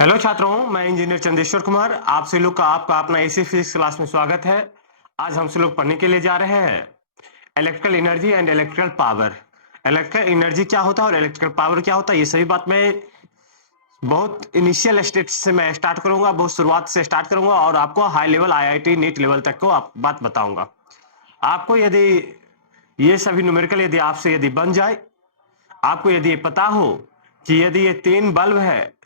Hello छात्रों, मैं engineer Chandeshwar Kumar. आप सभी लोग का आपका अपना एसी फिजिक्स क्लास में स्वागत है। आज हम सब लोग पढ़ने के लिए जा रहे हैं electrical energy and electrical power. Electrical energy क्या होता है और इलेक्ट्रिकल पावर क्या होता है, ये सभी बात मैं बहुत इनिशियल स्टेज से मैं स्टार्ट करूंगा, बहुत शुरुआत से स्टार्ट करूंगा और आपको high level IIT NEET level तक को आप बात बताऊंगा। आपको यदि ये सभी न्यूमेरिकल यदि आपसे यदि बन जाए, आपको यदि ये पता हो कि यदि ये तीन बल्ब है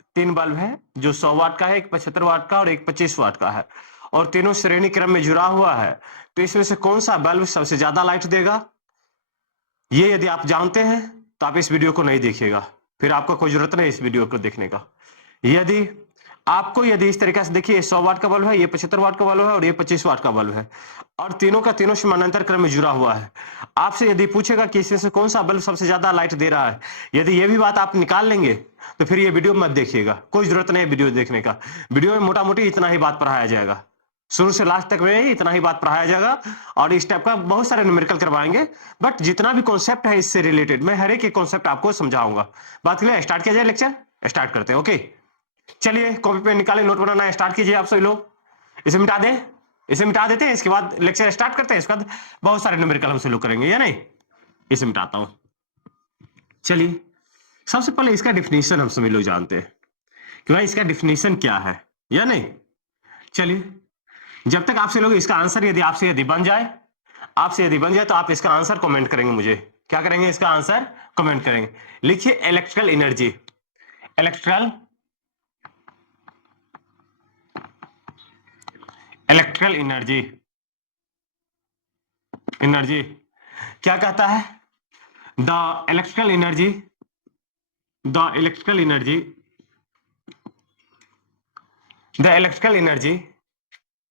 जो 100 वाट का है, एक 75 वाट का और एक 25 वाट का है और तीनों श्रेणी क्रम में जुड़ा हुआ है, तो इसमें से कौन सा बल्ब सबसे ज्यादा लाइट देगा, ये यदि आप जानते हैं तो आप इस वीडियो को नहीं देखिएगा, फिर आपको कोई जरूरत नहीं इस वीडियो को देखने का। यदि आपको यदि इस तरीके से देखिए, 100 वाट का बल्ब है, ये 75 वाट का बल्ब है और ये 25 वाट का बल्ब है और तीनों का तीनों समानांतर क्रम में जुड़ा हुआ है। आपसे यदि पूछेगा कि इसमें से कौन सा बल्ब सबसे ज्यादा लाइट दे रहा है, यदि ये भी बात आप निकाल लेंगे तो फिर ये वीडियो मत देखिएगा, कोई जरूरत नहीं है वीडियो देखने का। वीडियो में मोटा मोटी इतना ही बात पढ़ाया जाएगा, शुरू से लास्ट तक में इतना ही बात पढ़ाया जाएगा और इस टाइप का बहुत सारे न्यूमेरिकल करवाएंगे। बट जितना भी कॉन्सेप्ट है इससे रिलेटेड मैं हर एक कॉन्सेप्ट आपको समझाऊंगा। बात के लिए स्टार्ट किया जाए, लेक्चर स्टार्ट करते हैं। ओके, चलिए कॉपी पे निकाले, नोट बनाना स्टार्ट कीजिए आप सभी लोग। इसे मिटा दें, इसे मिटा देते हैं, इसके बाद लेक्चर स्टार्ट करते हैं। इसके बाद बहुत सारे न्यूमेरिकल हम लोग करेंगे या नहीं। इसे मिटाता हूं। चलिए, सबसे पहले इसका डिफिनीशन हम सभी लोग जानते हैं कि भाई इसका डिफिनीशन क्या है या नहीं। चलिए, जब तक आपसे लोग इसका आंसर यदि आपसे यदि बन जाए तो आप इसका आंसर कमेंट करेंगे। मुझे क्या करेंगे, इसका आंसर कमेंट करेंगे। लिखिए electrical energy. Electrical electrical energy energy क्या कहता है? The electrical energy the electrical energy the electrical energy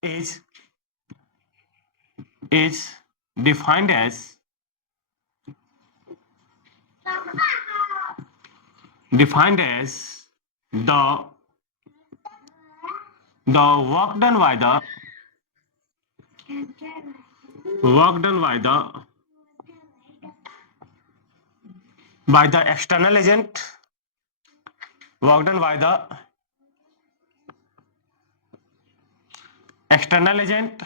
is defined as the work done by the external agent, work done by the external agent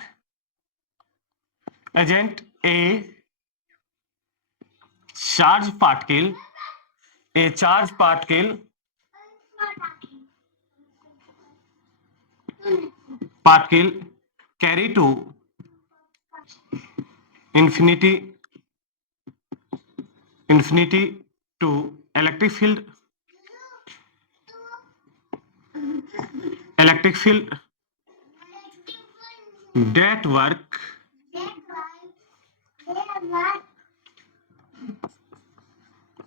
a charge particle carry to infinity to electric field that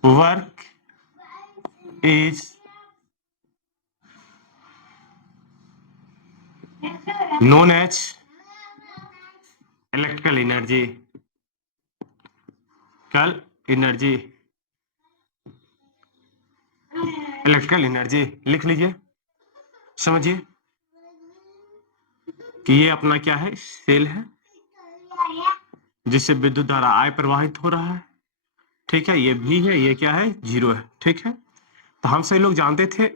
work is known as electrical energy. Electrical energy लिख लीजिए, समझिए कि ये अपना क्या है, cell है जिससे विद्युत धारा I प्रवाहित हो रहा है। ठीक है, ये भी है, ये क्या है, 0 है। ठीक है, तो हम सभी लोग जानते थे,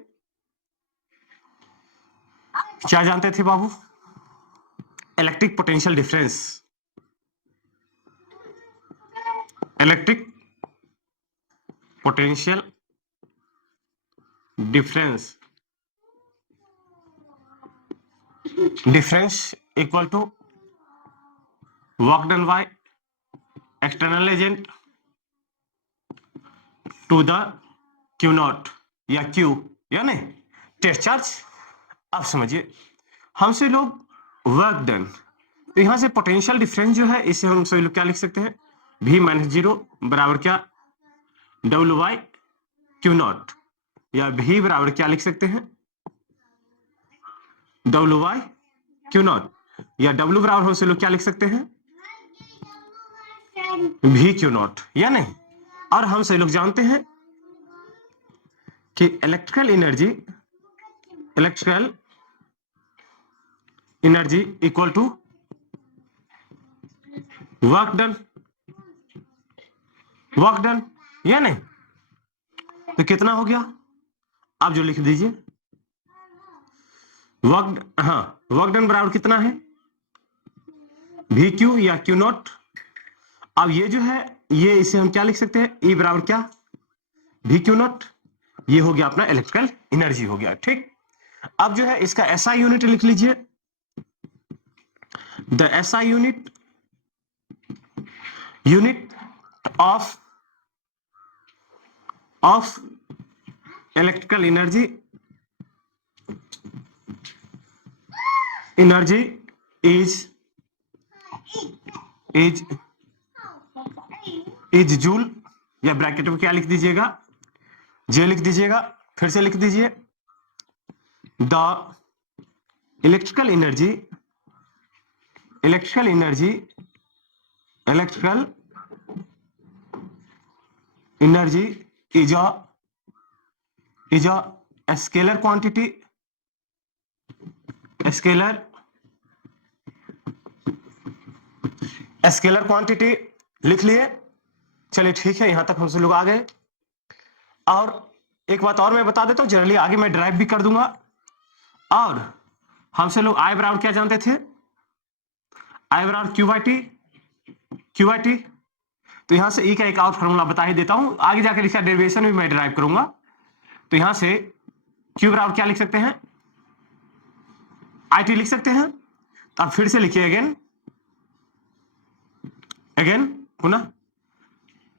क्या जानते थे बाबू? Electric potential difference. Electric potential difference equal to work done by external agent to the Q naught या क्यू, या नहीं, टेस्ट चार्ज। अब समझिए, हमसे लोग वर्क डन, तो यहां से पोटेंशियल डिफरेंस जो है इसे हम सभी लोग क्या लिख सकते हैं, V माइनस 0 बराबर क्या, डब्ल्यू बाई क्यू नॉट, या V बराबर क्या लिख सकते हैं, डब्ल्यू बाई क्यू नॉट, या W बराबर हम सभी लोग क्या लिख सकते हैं, V क्यू नॉट, या नहीं। और हम सभी लोग जानते हैं कि electrical energy equal to work done, या नहीं। तो कितना हो गया, आप जो लिख दीजिए, वर्क, हाँ, वर्क डन बराबर कितना है, वी क्यू या क्यू नॉट। अब ये जो है, ये इसे हम क्या लिख सकते हैं, ई बराबर क्या, वी क्यू नॉट। ये हो गया अपना इलेक्ट्रिकल एनर्जी हो गया, ठीक। अब जो है इसका एसआई यूनिट लिख लीजिए, the SI unit of electrical energy is is is joule, या ब्रैकेट में क्या लिख दीजिएगा, जे लिख दीजिएगा, फिर से लिख दीजिए, the electrical energy electrical energy is a scalar quantity, scalar quantity लिख लिए। चलिए ठीक है, यहां तक हमसे लोग आ गए। और एक बात और मैं बता देता हूं, जनरली आगे मैं ड्राइव भी कर दूंगा। और हमसे लोग आई बराबर क्या जानते थे, आई बराबर क्यू बाई टी। तो यहां से ई का एक और फॉर्मूला बता ही देता हूं, आगे जाकर इसका डेरिवेशन भी मैं ड्राइव करूंगा। तो यहां से क्यू बराबर क्या लिख सकते हैं, आई टी लिख सकते हैं। तो अब फिर से लिखिए अगेन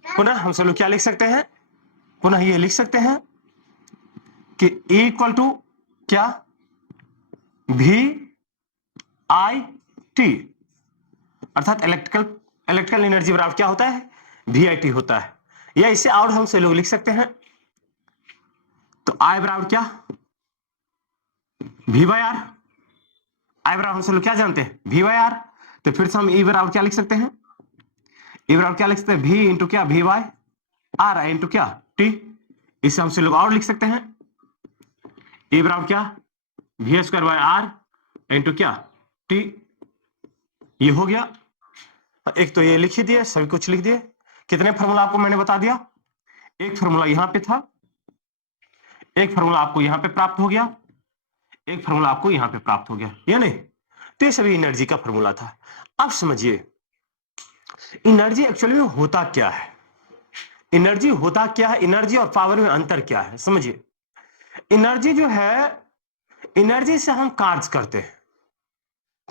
पुनः हमसे लोग क्या लिख सकते हैं, पुनः ये लिख सकते हैं कि E इक्वल टू क्या, वी आई टी, अर्थात इलेक्ट्रिकल एनर्जी बराबर क्या होता है, वी आई टी होता है। या इसे और हमसे लोग लिख सकते हैं, तो आई बराबर क्या, वी बाई आर। आई बराबर हमसे लोग क्या जानते हैं, वी बाई आर। तो फिर से हम ई बराबर क्या लिख सकते हैं, ई बराबर क्या लिख सकते हैं, वी इंटू क्या, वी बाई आर इंटू क्या, टी। इसे हमसे लोग और लिख सकते हैं, ई बराबर क्या, V square by R into क्या, टी। ये हो गया। एक तो ये लिख ही दिए, सभी कुछ लिख दिए। कितने फॉर्मूला आपको मैंने बता दिया, एक फॉर्मूला यहां पे था, एक फॉर्मूला आपको यहां पे प्राप्त हो गया, एक फॉर्मूला आपको यहां पे प्राप्त हो गया, या नहीं। तो ये सभी एनर्जी का फॉर्मूला था। अब समझिए एनर्जी एक्चुअली में होता क्या है, एनर्जी होता क्या है, एनर्जी और पावर में अंतर क्या है, समझिए। एनर्जी जो है, एनर्जी से हम कार्य करते हैं।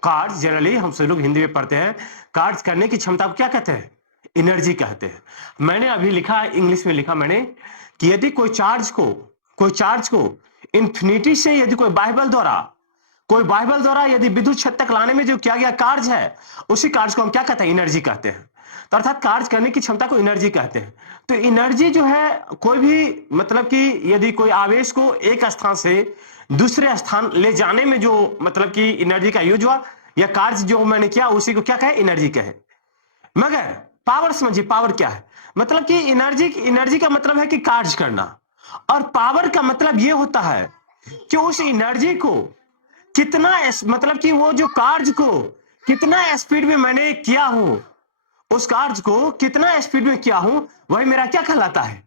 कार्य जनरली हम सब लोग हिंदी में पढ़ते हैं, कार्य करने की क्षमता को क्या कहते हैं, एनर्जी कहते हैं। मैंने अभी लिखा, इंग्लिश में लिखा मैंने, कि यदि कोई चार्ज को इंफिनिटी से यदि कोई बाह्य बल द्वारा यदि विद्युत क्षेत्र तक लाने में जो किया गया कार्य है, उसी कार्य को हम क्या कहते हैं, एनर्जी कहते हैं। तो अर्थात कार्य करने की क्षमता को एनर्जी कहते हैं। तो एनर्जी जो है, कोई भी मतलब कि यदि कोई आवेश को एक स्थान से दूसरे स्थान ले जाने में जो मतलब कि एनर्जी का यूज हुआ, या कार्य जो मैंने किया, उसी को क्या कहे, एनर्जी कहे। मगर पावर समझिए, पावर क्या है, मतलब कि एनर्जी का मतलब है कि कार्य करना, और पावर का मतलब यह होता है कि उस एनर्जी को कितना मतलब कि वो जो कार्य को कितना स्पीड में मैंने किया हूं, उस कार्य को कितना स्पीड में किया हूं, वही मेरा क्या कहलाता है,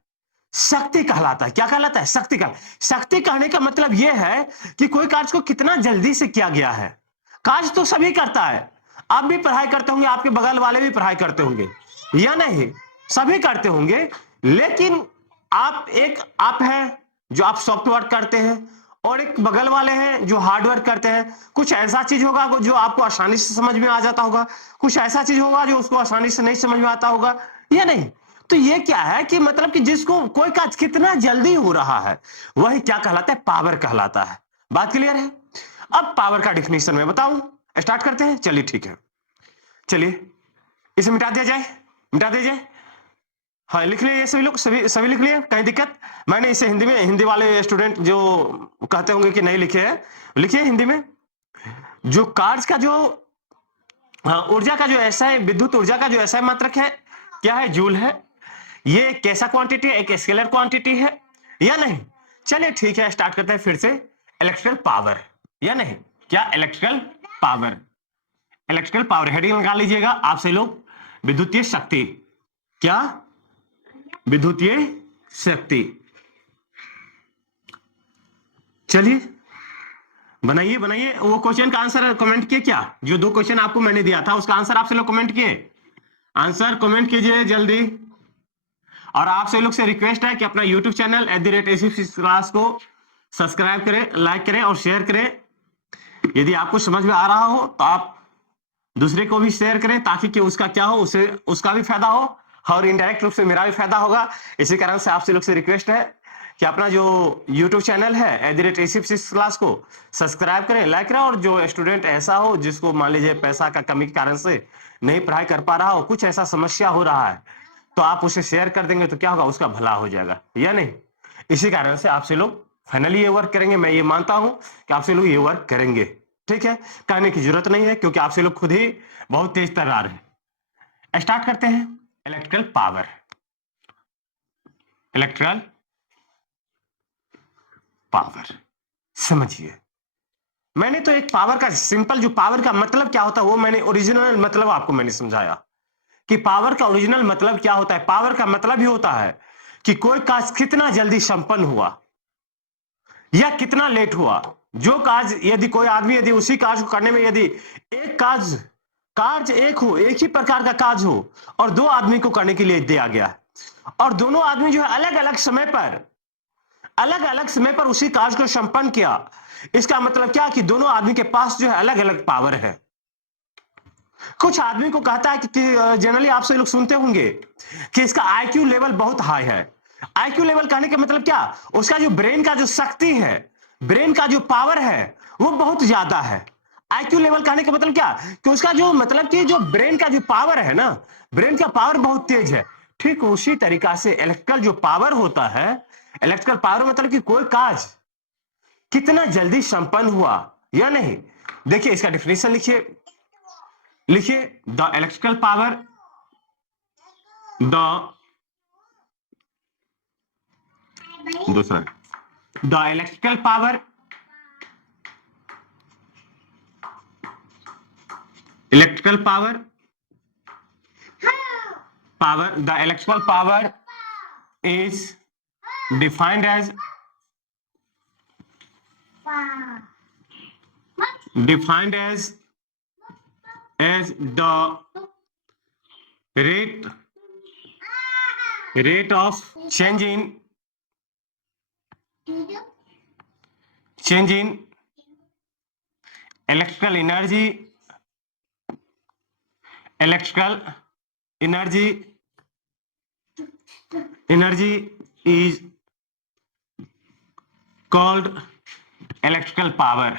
शक्ति कहलाता है। क्या कहलाता है, शक्ति का। शक्ति कहने का मतलब यह है कि कोई कार्य को कितना जल्दी से किया गया है। कार्य तो सभी करता है, आप भी पढ़ाई करते होंगे, आपके बगल वाले भी पढ़ाई करते होंगे, या नहीं, सभी करते होंगे। लेकिन आप हैं जो आप सॉफ्टवेयर करते हैं, और एक बगल वाले हैं जो हार्डवेयर करते हैं। कुछ ऐसा चीज होगा जो आपको आसानी से समझ में आ जाता होगा, कुछ ऐसा चीज होगा जो उसको आसानी से नहीं समझ में आता होगा, या नहीं। तो ये क्या है कि मतलब कि जिसको कोई कार्य कितना जल्दी हो रहा है, वही क्या कहलाता है, पावर कहलाता है। बात क्लियर है। अब पावर का डिफिनेशन मैं बताऊं, स्टार्ट करते हैं। चलिए ठीक है, चलिए इसे मिटा दिया जाए। हाँ लिख लिए, ये सभी लोग, सभी लिख लिए, कहीं दिक्कत। मैंने इसे हिंदी में, हिंदी वाले स्टूडेंट जो कहते होंगे कि नहीं लिखे हैं, लिखिए हिंदी में। जो कार्य का जो ऊर्जा का जो ऐसा है, विद्युत ऊर्जा का जो ऐसा मात्रक है, क्या है, जूल है। ये एक कैसा क्वांटिटी है, एक स्केलर क्वांटिटी है, या नहीं। चलिए ठीक है, स्टार्ट करते हैं फिर से। इलेक्ट्रिकल पावर, या नहीं, क्या, इलेक्ट्रिकल पावर हेडिंग लगा लीजिएगा आप सभी लोग। विद्युतीय शक्ति, क्या, विद्युतीय शक्ति। चलिए बनाइए बनाइए। वो क्वेश्चन का आंसर कमेंट किए क्या? जो 2 क्वेश्चन आपको मैंने दिया था उसका आंसर आपसे लोग कमेंट किए? आंसर कमेंट कीजिए जल्दी। और आपसे लोग से रिक्वेस्ट है कि अपना यूट्यूब चैनल @AC को सब्सक्राइब करें, लाइक करें और शेयर करें। यदि आपको समझ में आ रहा हो तो आप दूसरे को भी शेयर करें ताकि कि उसका क्या हो, उसे उसका भी फायदा हो और इनडायरेक्ट रूप से मेरा भी फायदा होगा। इसी कारण से आपसे लोग से रिक्वेस्ट है कि अपना जो यूट्यूब चैनल है @AC को सब्सक्राइब करें, लाइक करें। और जो स्टूडेंट ऐसा हो जिसको मान लीजिए पैसा का कमी के कारण से नहीं पढ़ाई कर पा रहा हो, कुछ ऐसा समस्या हो रहा है, तो आप उसे शेयर कर देंगे तो क्या होगा, उसका भला हो जाएगा या नहीं। इसी कारण से आपसे लोग फाइनली ये वर्क करेंगे। मैं ये मानता हूं कि आपसे लोग ये वर्क करेंगे। ठीक है, कहने की जरूरत नहीं है क्योंकि आपसे लोग खुद ही बहुत तेज तर्रार है। स्टार्ट करते हैं। Electrical power. इलेक्ट्रिकल पावर समझिए। मैंने तो एक पावर का सिंपल, जो पावर का मतलब क्या होता है वो मैंने ओरिजिनल मतलब आपको मैंने समझाया कि पावर का ओरिजिनल मतलब क्या होता है। पावर का मतलब ही होता है कि कोई कार्य कितना जल्दी संपन्न हुआ या कितना लेट हुआ। जो कार्य यदि कोई आदमी यदि उसी कार्य को करने में यदि एक कार्य कार्य एक हो, एक ही प्रकार का कार्य हो और 2 आदमी को करने के लिए दिया गया और दोनों आदमी जो है अलग अलग समय पर उसी कार्य को संपन्न किया, इसका मतलब क्या कि दोनों आदमी के पास जो है अलग अलग पावर है। कुछ आदमी को कहता है कि जनरली आपसे लोग सुनते होंगे कि इसका आईक्यू लेवल बहुत हाई है। आईक्यू लेवल कहने का मतलब क्या, उसका जो ब्रेन का जो शक्ति है, ब्रेन का जो पावर है वो बहुत ज्यादा है। आईक्यू लेवल कहने का मतलब क्या कि उसका जो मतलब कि जो ब्रेन का जो पावर है ना, ब्रेन का पावर बहुत तेज है। ठीक उसी तरीका से इलेक्ट्रिकल जो पावर होता है, इलेक्ट्रिकल पावर मतलब कि कोई कार्य कितना जल्दी संपन्न हुआ या नहीं। देखिए इसका डिफिनेशन लिखिए। लिखिए द इलेक्ट्रिकल पावर, द दूसरा the electrical power, electrical power power the electrical power is defined as the rate of change in electrical energy energy is called electrical power.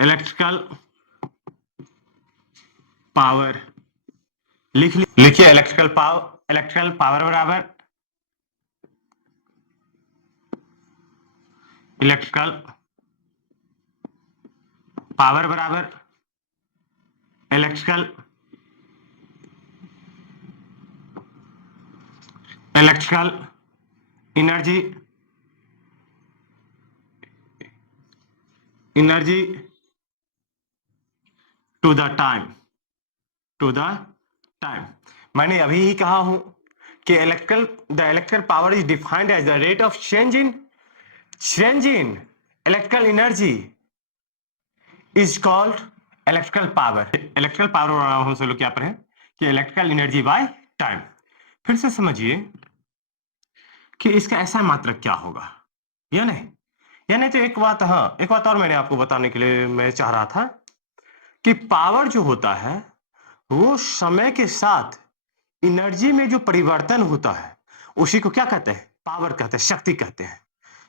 Electrical power लिखिए electrical power बराबर electrical power बराबर electrical electrical energy energy to the time. मैंने अभी ही कहा हूं कि the electrical power is defined as the rate of change in electrical energy is called electrical power. Electrical power हम सब लोग क्या पढ़े कि इलेक्ट्रिकल एनर्जी बाय टाइम। फिर से समझिए कि इसका ऐसा मात्रक क्या होगा या नहीं। या नहीं तो एक बात, हाँ एक बात और मैंने आपको बताने के लिए मैं चाह रहा था कि पावर जो होता है वो समय के साथ एनर्जी में जो परिवर्तन होता है उसी को क्या कहते हैं, पावर कहते हैं, शक्ति कहते हैं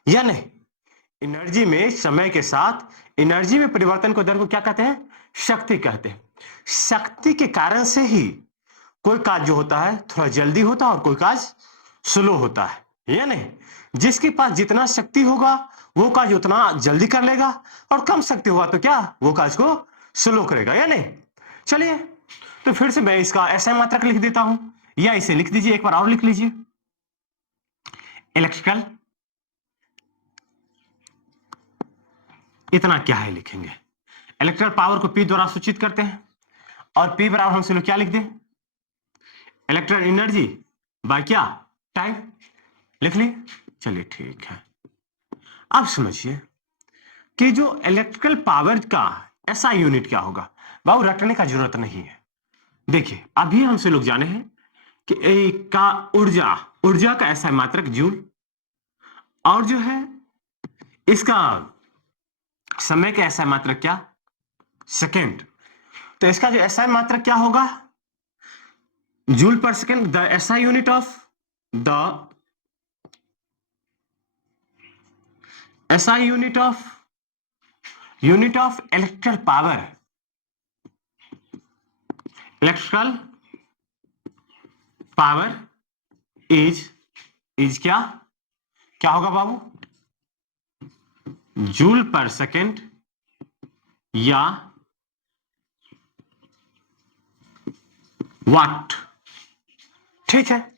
या नहीं। एनर्जी में समय के साथ एनर्जी में परिवर्तन को दर को क्या कहते हैं, शक्ति कहते हैं। शक्ति के कारण से ही कोई कार्य जो होता है थोड़ा जल्दी होता है और कोई कार्य स्लो होता है या नहीं। जिसके पास जितना शक्ति होगा वो कार्य उतना जल्दी कर लेगा और कम शक्ति हुआ तो क्या वो कार्य को स्लो करेगा या नहीं। चलिए तो फिर से मैं इसका ऐसा मात्रक लिख देता हूं या इसे लिख दीजिए, एक बार और लिख लीजिए। इलेक्ट्रिकल इतना क्या है लिखेंगे, इलेक्ट्रिकल पावर को P द्वारा सूचित करते हैं और P बराबर हमसे लोग क्या लिख दें, इलेक्ट्रिकल एनर्जी बाय क्या, टाइम। लिख ली, चलिए ठीक है। आप समझिए कि जो इलेक्ट्रिकल पावर का ऐसा यूनिट क्या होगा, बाबू रटने का जरूरत नहीं है। देखिए अभी हमसे लोग जाने हैं कि का ऊर्जा ऊर्जा का ऐसा मात्रक जूल, और जो है इसका समय का ऐसा मात्रक क्या, सेकेंड। तो इसका जो ऐसा मात्रक क्या होगा, जूल पर second. The SI unit of the SI unit of electrical power, electrical power is क्या क्या होगा बाबू, जूल पर सेकेंड या वाट। ठीक है,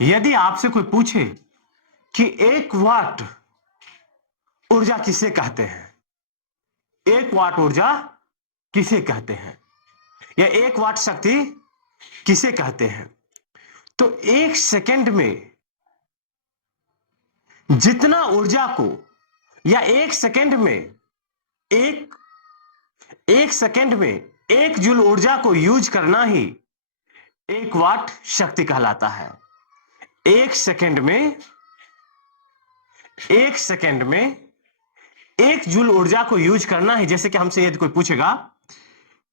यदि आपसे कोई पूछे कि 1 वाट ऊर्जा किसे कहते हैं, 1 वाट ऊर्जा किसे कहते हैं, या 1 वाट शक्ति किसे कहते हैं, तो 1 सेकेंड में जितना ऊर्जा को, या 1 सेकेंड में एक सेकेंड में 1 जूल ऊर्जा को यूज करना ही 1 वाट शक्ति कहलाता है। 1 सेकेंड में 1 जूल ऊर्जा को यूज करना है। जैसे कि हमसे यदि कोई पूछेगा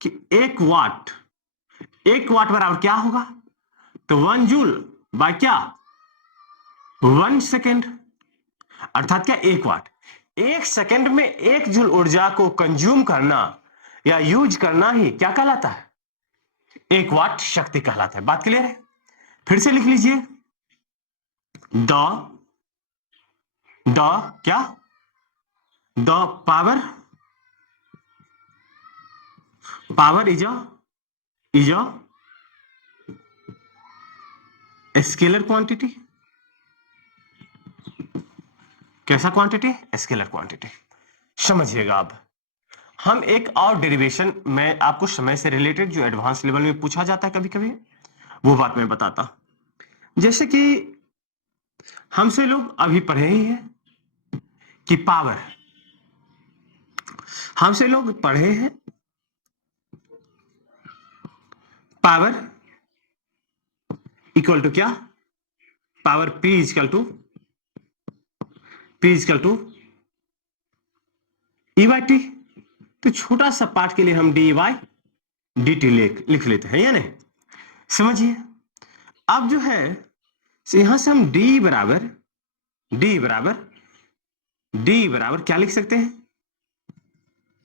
कि 1 वाट बराबर क्या होगा, तो 1 जूल बाय क्या, 1 सेकेंड, अर्थात क्या 1 वाट। 1 सेकेंड में 1 जूल ऊर्जा को कंज्यूम करना या यूज करना ही क्या कहलाता है, 1 वाट शक्ति कहलाता है। बात क्लियर है? फिर से लिख लीजिए, द क्या, the power is a scalar quantity. कैसा क्वांटिटी, स्केलर क्वांटिटी। समझिएगा अब हम एक और डेरिवेशन में आपको समय से रिलेटेड जो एडवांस लेवल में पूछा जाता है कभी कभी, वो बात मैं बताता। जैसे कि हमसे लोग अभी पढ़े ही हैं कि पावर, हमसे लोग पढ़े हैं पावर इक्वल टू क्या, power P equal to E by T. तो छोटा सा पार्ट के लिए हम डी बाई डी टी लिख लेते हैं, या नहीं? समझिए अब जो है यहां से हम डी बराबर क्या लिख सकते हैं,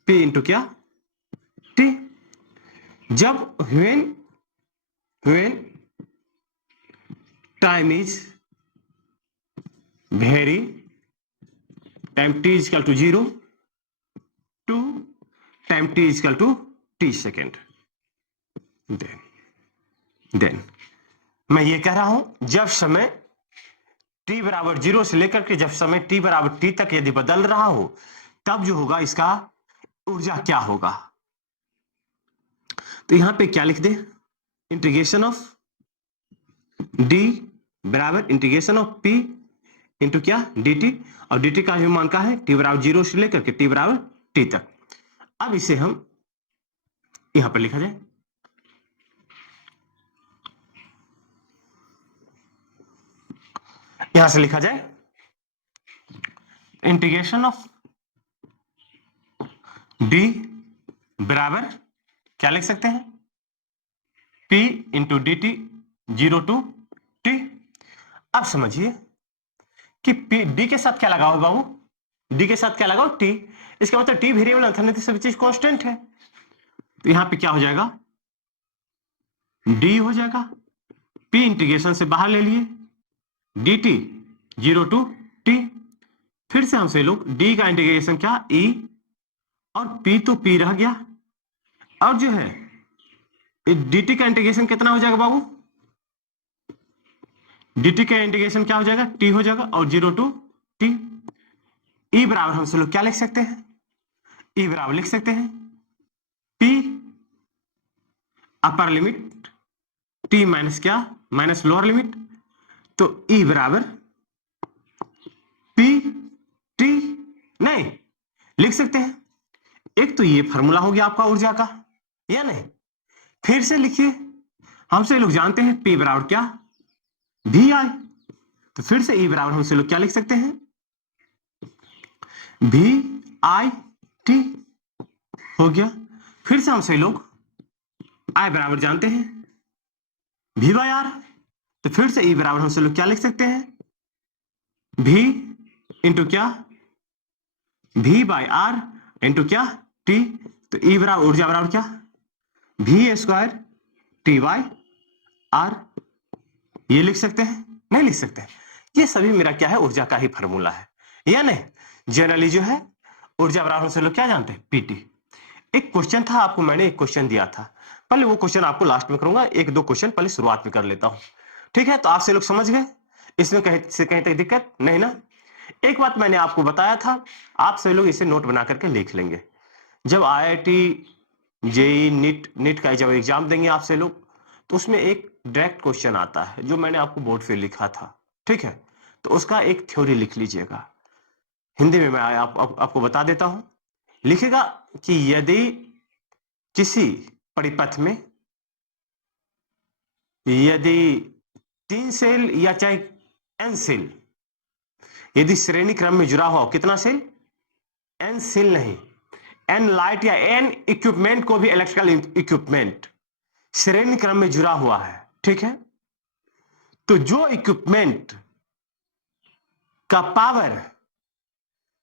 P इंटू क्या, टी। जब when time is very, time t equal to 0 to time t equal to t second, then मैं ये कह रहा हूं जब समय t बराबर 0 से लेकर के जब समय t बराबर t तक यदि बदल रहा हो, तब जो होगा इसका ऊर्जा क्या होगा। तो यहां पे क्या लिख दे, इंटीग्रेशन ऑफ d बराबर इंटीग्रेशन ऑफ p इंटू क्या, dt, और dt का मान का है t बराबर 0 से लेकर के t बराबर t तक। अब इसे हम यहां पर लिखा जाए, यहां से लिखा जाए इंटीग्रेशन ऑफ d बराबर क्या लिख सकते हैं, p into D T 0 to t। अब समझिए कि d के साथ क्या लगाओ बाबू, d के साथ क्या लगाओ, t। इसका मतलब t वेरिएबल अन्यथा सभी चीज कांस्टेंट है। तो यहां पे क्या हो जाएगा, d हो जाएगा, p इंटीग्रेशन से बाहर ले लिए, dt 0 टू t। फिर से हमसे लोग d का इंटीग्रेशन क्या, e, और p तो p रह गया, और जो है dt का इंटीग्रेशन कितना हो जाएगा बाबू, dt का इंटीग्रेशन क्या हो जाएगा, t हो जाएगा, और 0 टू t। e बराबर हमसे लोग क्या लिख सकते हैं, e बराबर लिख सकते हैं p upper limit t minus क्या, माइनस लोअर लिमिट। तो e बराबर p t नहीं लिख सकते हैं। एक तो ये फार्मूला हो गया आपका ऊर्जा का, या नहीं? फिर से लिखिए, हमसे लोग जानते हैं P बराबर क्या, वी आई। तो फिर से E बराबर हमसे लोग क्या लिख सकते हैं, वी आई टी हो गया। फिर से हमसे लोग I बराबर जानते हैं V बाई आर। तो फिर से E बराबर हमसे लोग क्या लिख सकते हैं, V इंटू क्या, V बाई आर इंटू क्या, T। तो E बराबर ऊर्जा बराबर क्या, V square T by R. ये लिख सकते हैं, नहीं लिख सकते? ये सभी मेरा क्या है, ऊर्जा का ही फार्मूला है, या नहीं? जनरली जो है ऊर्जा बराबर हमसे लोग क्या जानते हैं, पीटी। एक क्वेश्चन था आपको, मैंने एक क्वेश्चन दिया था, पहले वो क्वेश्चन आपको लास्ट में करूंगा, एक दो क्वेश्चन पहले शुरुआत में कर लेता हूं, ठीक है? तो आपसे लोग समझ गए, इसमें कहीं से कहीं तक दिक्कत नहीं ना? एक बात मैंने आपको बताया था, आप सभी लोग इसे नोट बना करके लिख लेंगे। जब आईआईटी, जेई, नीट का जब एग्जाम देंगे आपसे लोग, तो उसमें एक डायरेक्ट क्वेश्चन आता है जो मैंने आपको बोर्ड पे लिखा था, ठीक है? तो उसका एक थ्योरी लिख लीजिएगा, हिंदी में मैं आपको बता देता हूं। लिखेगा कि यदि किसी परिपथ में यदि 3 सेल या चाहे n सेल यदि श्रेणी क्रम में जुड़ा हुआ हो, कितना सेल, n सेल नहीं, n लाइट या n इक्विपमेंट को भी इलेक्ट्रिकल इक्विपमेंट श्रेणी क्रम में जुड़ा हुआ है, ठीक है? तो जो इक्विपमेंट का पावर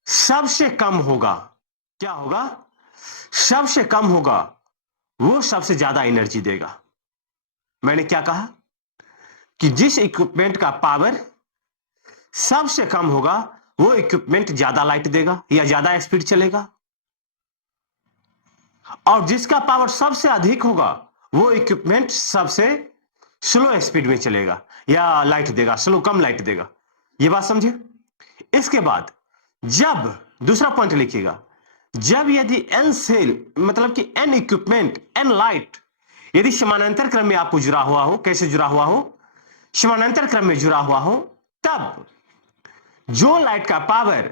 सबसे कम होगा, क्या होगा, सबसे कम होगा, वो सबसे ज्यादा एनर्जी देगा। मैंने क्या कहा कि जिस इक्विपमेंट का पावर सबसे कम होगा वो इक्विपमेंट ज्यादा लाइट देगा या ज्यादा स्पीड चलेगा, और जिसका पावर सबसे अधिक होगा वो इक्विपमेंट सबसे स्लो स्पीड में चलेगा या लाइट देगा, स्लो कम लाइट देगा। ये बात समझे? इसके बाद जब दूसरा पॉइंट लिखिएगा, जब यदि n सेल मतलब कि n इक्विपमेंट, n लाइट यदि समानांतर क्रम में आपको जुड़ा हुआ हो, कैसे जुड़ा हुआ हो, समानांतर क्रम में जुड़ा हुआ हो, तब जो लाइट का पावर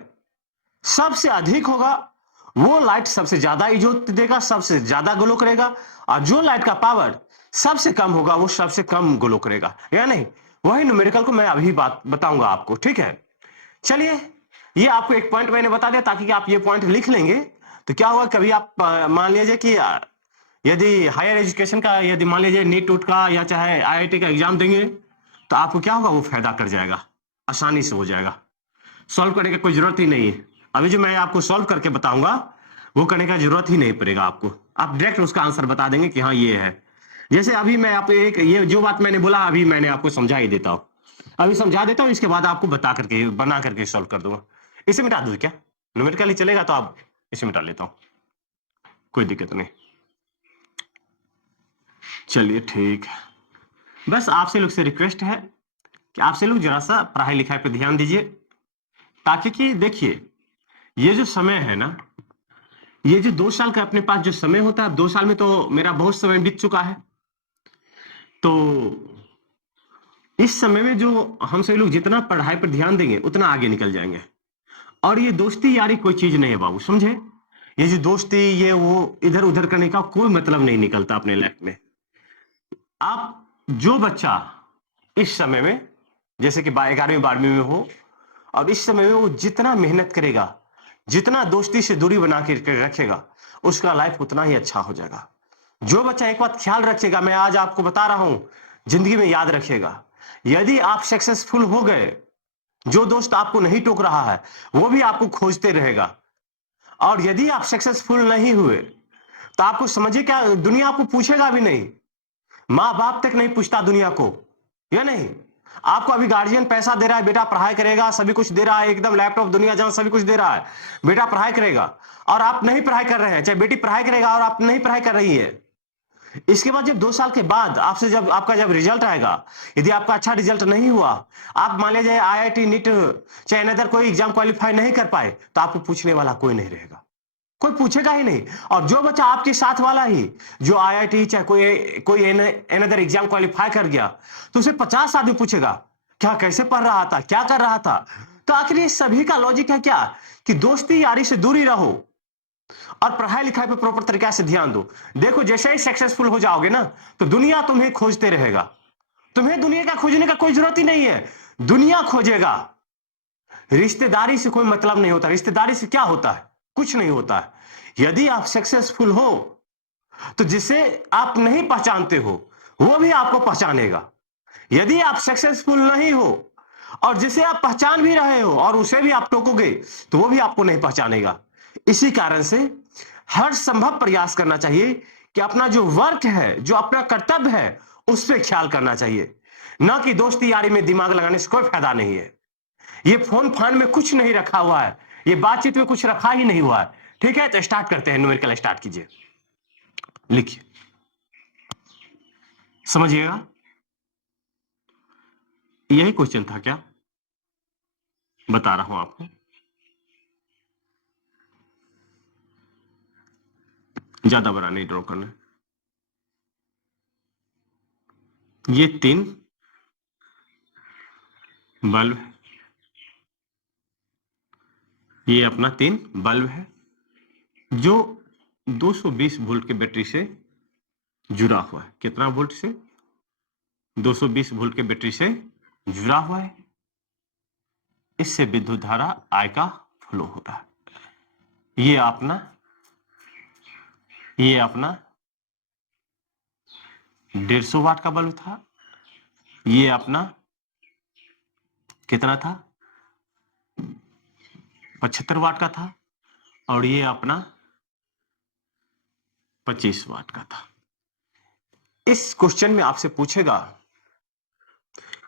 सबसे अधिक होगा वो लाइट सबसे ज्यादा इजोत देगा, सबसे ज्यादा ग्लो करेगा, और जो लाइट का पावर सबसे कम होगा वो सबसे कम ग्लो करेगा, या नहीं? वही न्यूमेरिकल को मैं अभी बात बताऊंगा आपको, ठीक है? चलिए, ये आपको एक पॉइंट मैंने बता दिया ताकि आप ये पॉइंट लिख लेंगे। तो क्या होगा, कभी आप मान लीजिए कि यदि हायर एजुकेशन का, यदि मान लीजिए नीट उट का या चाहे आईआईटी का एग्जाम देंगे, तो आपको क्या होगा, वो फायदा कर जाएगा, आसानी से हो जाएगा, सॉल्व करने की कोई जरूरत ही नहीं है। अभी जो मैं आपको सॉल्व करके बताऊंगा वो करने का जरूरत ही नहीं पड़ेगा आपको, आप डायरेक्ट उसका आंसर बता देंगे कि हाँ ये है। जैसे अभी मैं आपको एक ये जो बात मैंने बोला अभी मैंने आपको समझा ही देता हूं, अभी समझा देता हूं, इसके बाद आपको बता करके बना करके सॉल्व कर दूंगा। इसे मिटा दूं क्या, न्यूमेरिकली चलेगा तो आप इसे मिटा लेता हूं, कोई दिक्कत नहीं। चलिए ठीक है, बस आपसे लोग से रिक्वेस्ट है कि आपसे लोग जरा सा पढ़ाई लिखाई पे ध्यान दीजिए, ताकि कि देखिए ये जो समय है ना, ये जो 2 साल का अपने पास जो समय होता है, 2 साल में तो मेरा बहुत समय बीत चुका है, तो इस समय में जो हम सभी लोग जितना पढ़ाई पर ध्यान देंगे उतना आगे निकल जाएंगे। और ये दोस्ती यारी कोई चीज नहीं है बाबू, समझे? ये जो दोस्ती ये वो इधर उधर करने का कोई मतलब नहीं निकलता अपने लाइफ में। आप जो बच्चा इस समय में जैसे कि 11वीं 12वीं में हो, और इस समय में वो जितना मेहनत करेगा, जितना दोस्ती से दूरी बना के रखेगा, उसका लाइफ उतना ही अच्छा हो जाएगा। जो बच्चा एक बात ख्याल रखेगा, मैं आज आपको बता रहा हूं, जिंदगी में याद रखेगा, यदि आप सक्सेसफुल हो गए, जो दोस्त आपको नहीं टोक रहा है वो भी आपको खोजते रहेगा, और यदि आप सक्सेसफुल नहीं हुए तो आपको समझिए क्या, दुनिया आपको पूछेगा भी नहीं, माँ बाप तक नहीं पूछता दुनिया को, या नहीं? आपको अभी गार्जियन पैसा दे रहा है, बेटा पढ़ाई करेगा, सभी कुछ दे रहा है, एकदम लैपटॉप दुनिया जहां सभी कुछ दे रहा है, बेटा पढ़ाई करेगा, और आप नहीं पढ़ाई कर रहे हैं, चाहे बेटी पढ़ाई करेगा और आप नहीं पढ़ाई कर रही है। इसके बाद जब 2 साल के बाद आपसे जब आपका जब रिजल्ट आएगा, यदि आपका अच्छा रिजल्ट नहीं हुआ, आप मान लीजिए आईआईटी, नीट, चाहे अनदर कोई एग्जाम क्वालिफाई नहीं कर पाए, तो आपको पूछने वाला कोई नहीं रहेगा, कोई पूछेगा ही नहीं। और जो बच्चा आपके साथ वाला ही जो आईआईटी चाहे कोई अनदर एग्जाम क्वालिफाई कर गया, तो उसे 50 आदमी पूछेगा क्या कैसे पढ़ रहा था, क्या कर रहा था, तो आखिर ये सभी का लॉजिक है क्या कि दोस्ती यारी से दूरी रहो और पढ़ाई लिखाई पे प्रॉपर तरीके से ध्यान दो। देखो जैसे ही सक्सेसफुल हो जाओगे ना तो दुनिया तुम्हें खोजते रहेगा। तुम्हें दुनिया का खोजने का कोई जरूरत ही नहीं है, दुनिया खोजेगा। रिश्तेदारी से कोई मतलब नहीं होता। रिश्तेदारी से क्या होता है? कुछ नहीं होता है। यदि आप सक्सेसफुल हो तो जिसे आप नहीं पहचानते हो वो भी आपको पहचानेगा। यदि आप सक्सेसफुल नहीं हो और जिसे आप पहचान भी रहे हो और उसे भी आप टोकोगे तो वो भी आपको नहीं पहचानेगा। इसी कारण से हर संभव प्रयास करना चाहिए कि अपना जो वर्क है, जो अपना कर्तव्य है, उस पर ख्याल करना चाहिए, ना कि दोस्ती यारी में दिमाग लगाने से कोई फायदा नहीं है। ये फोन फान में कुछ नहीं रखा हुआ है, ये बातचीत में कुछ रखा ही नहीं हुआ है। ठीक है, तो स्टार्ट करते हैं। न्यूमेरिकल स्टार्ट कीजिए, लिखिए, समझिएगा। यही क्वेश्चन था क्या? बता रहा हूं आपको, ज्यादा बड़ा नहीं ड्रॉ करना। ये 3 बल्ब, ये अपना 3 बल्ब है जो 220 वोल्ट के बैटरी से जुड़ा हुआ है। कितना वोल्ट से? 220 वोल्ट के बैटरी से जुड़ा हुआ है। इससे विद्युत धारा I का फ्लो हो रहा है। ये अपना 150 वाट का बल्ब था। ये अपना कितना था? 75 वाट का था। और ये अपना 25 वाट का था। इस क्वेश्चन में आपसे पूछेगा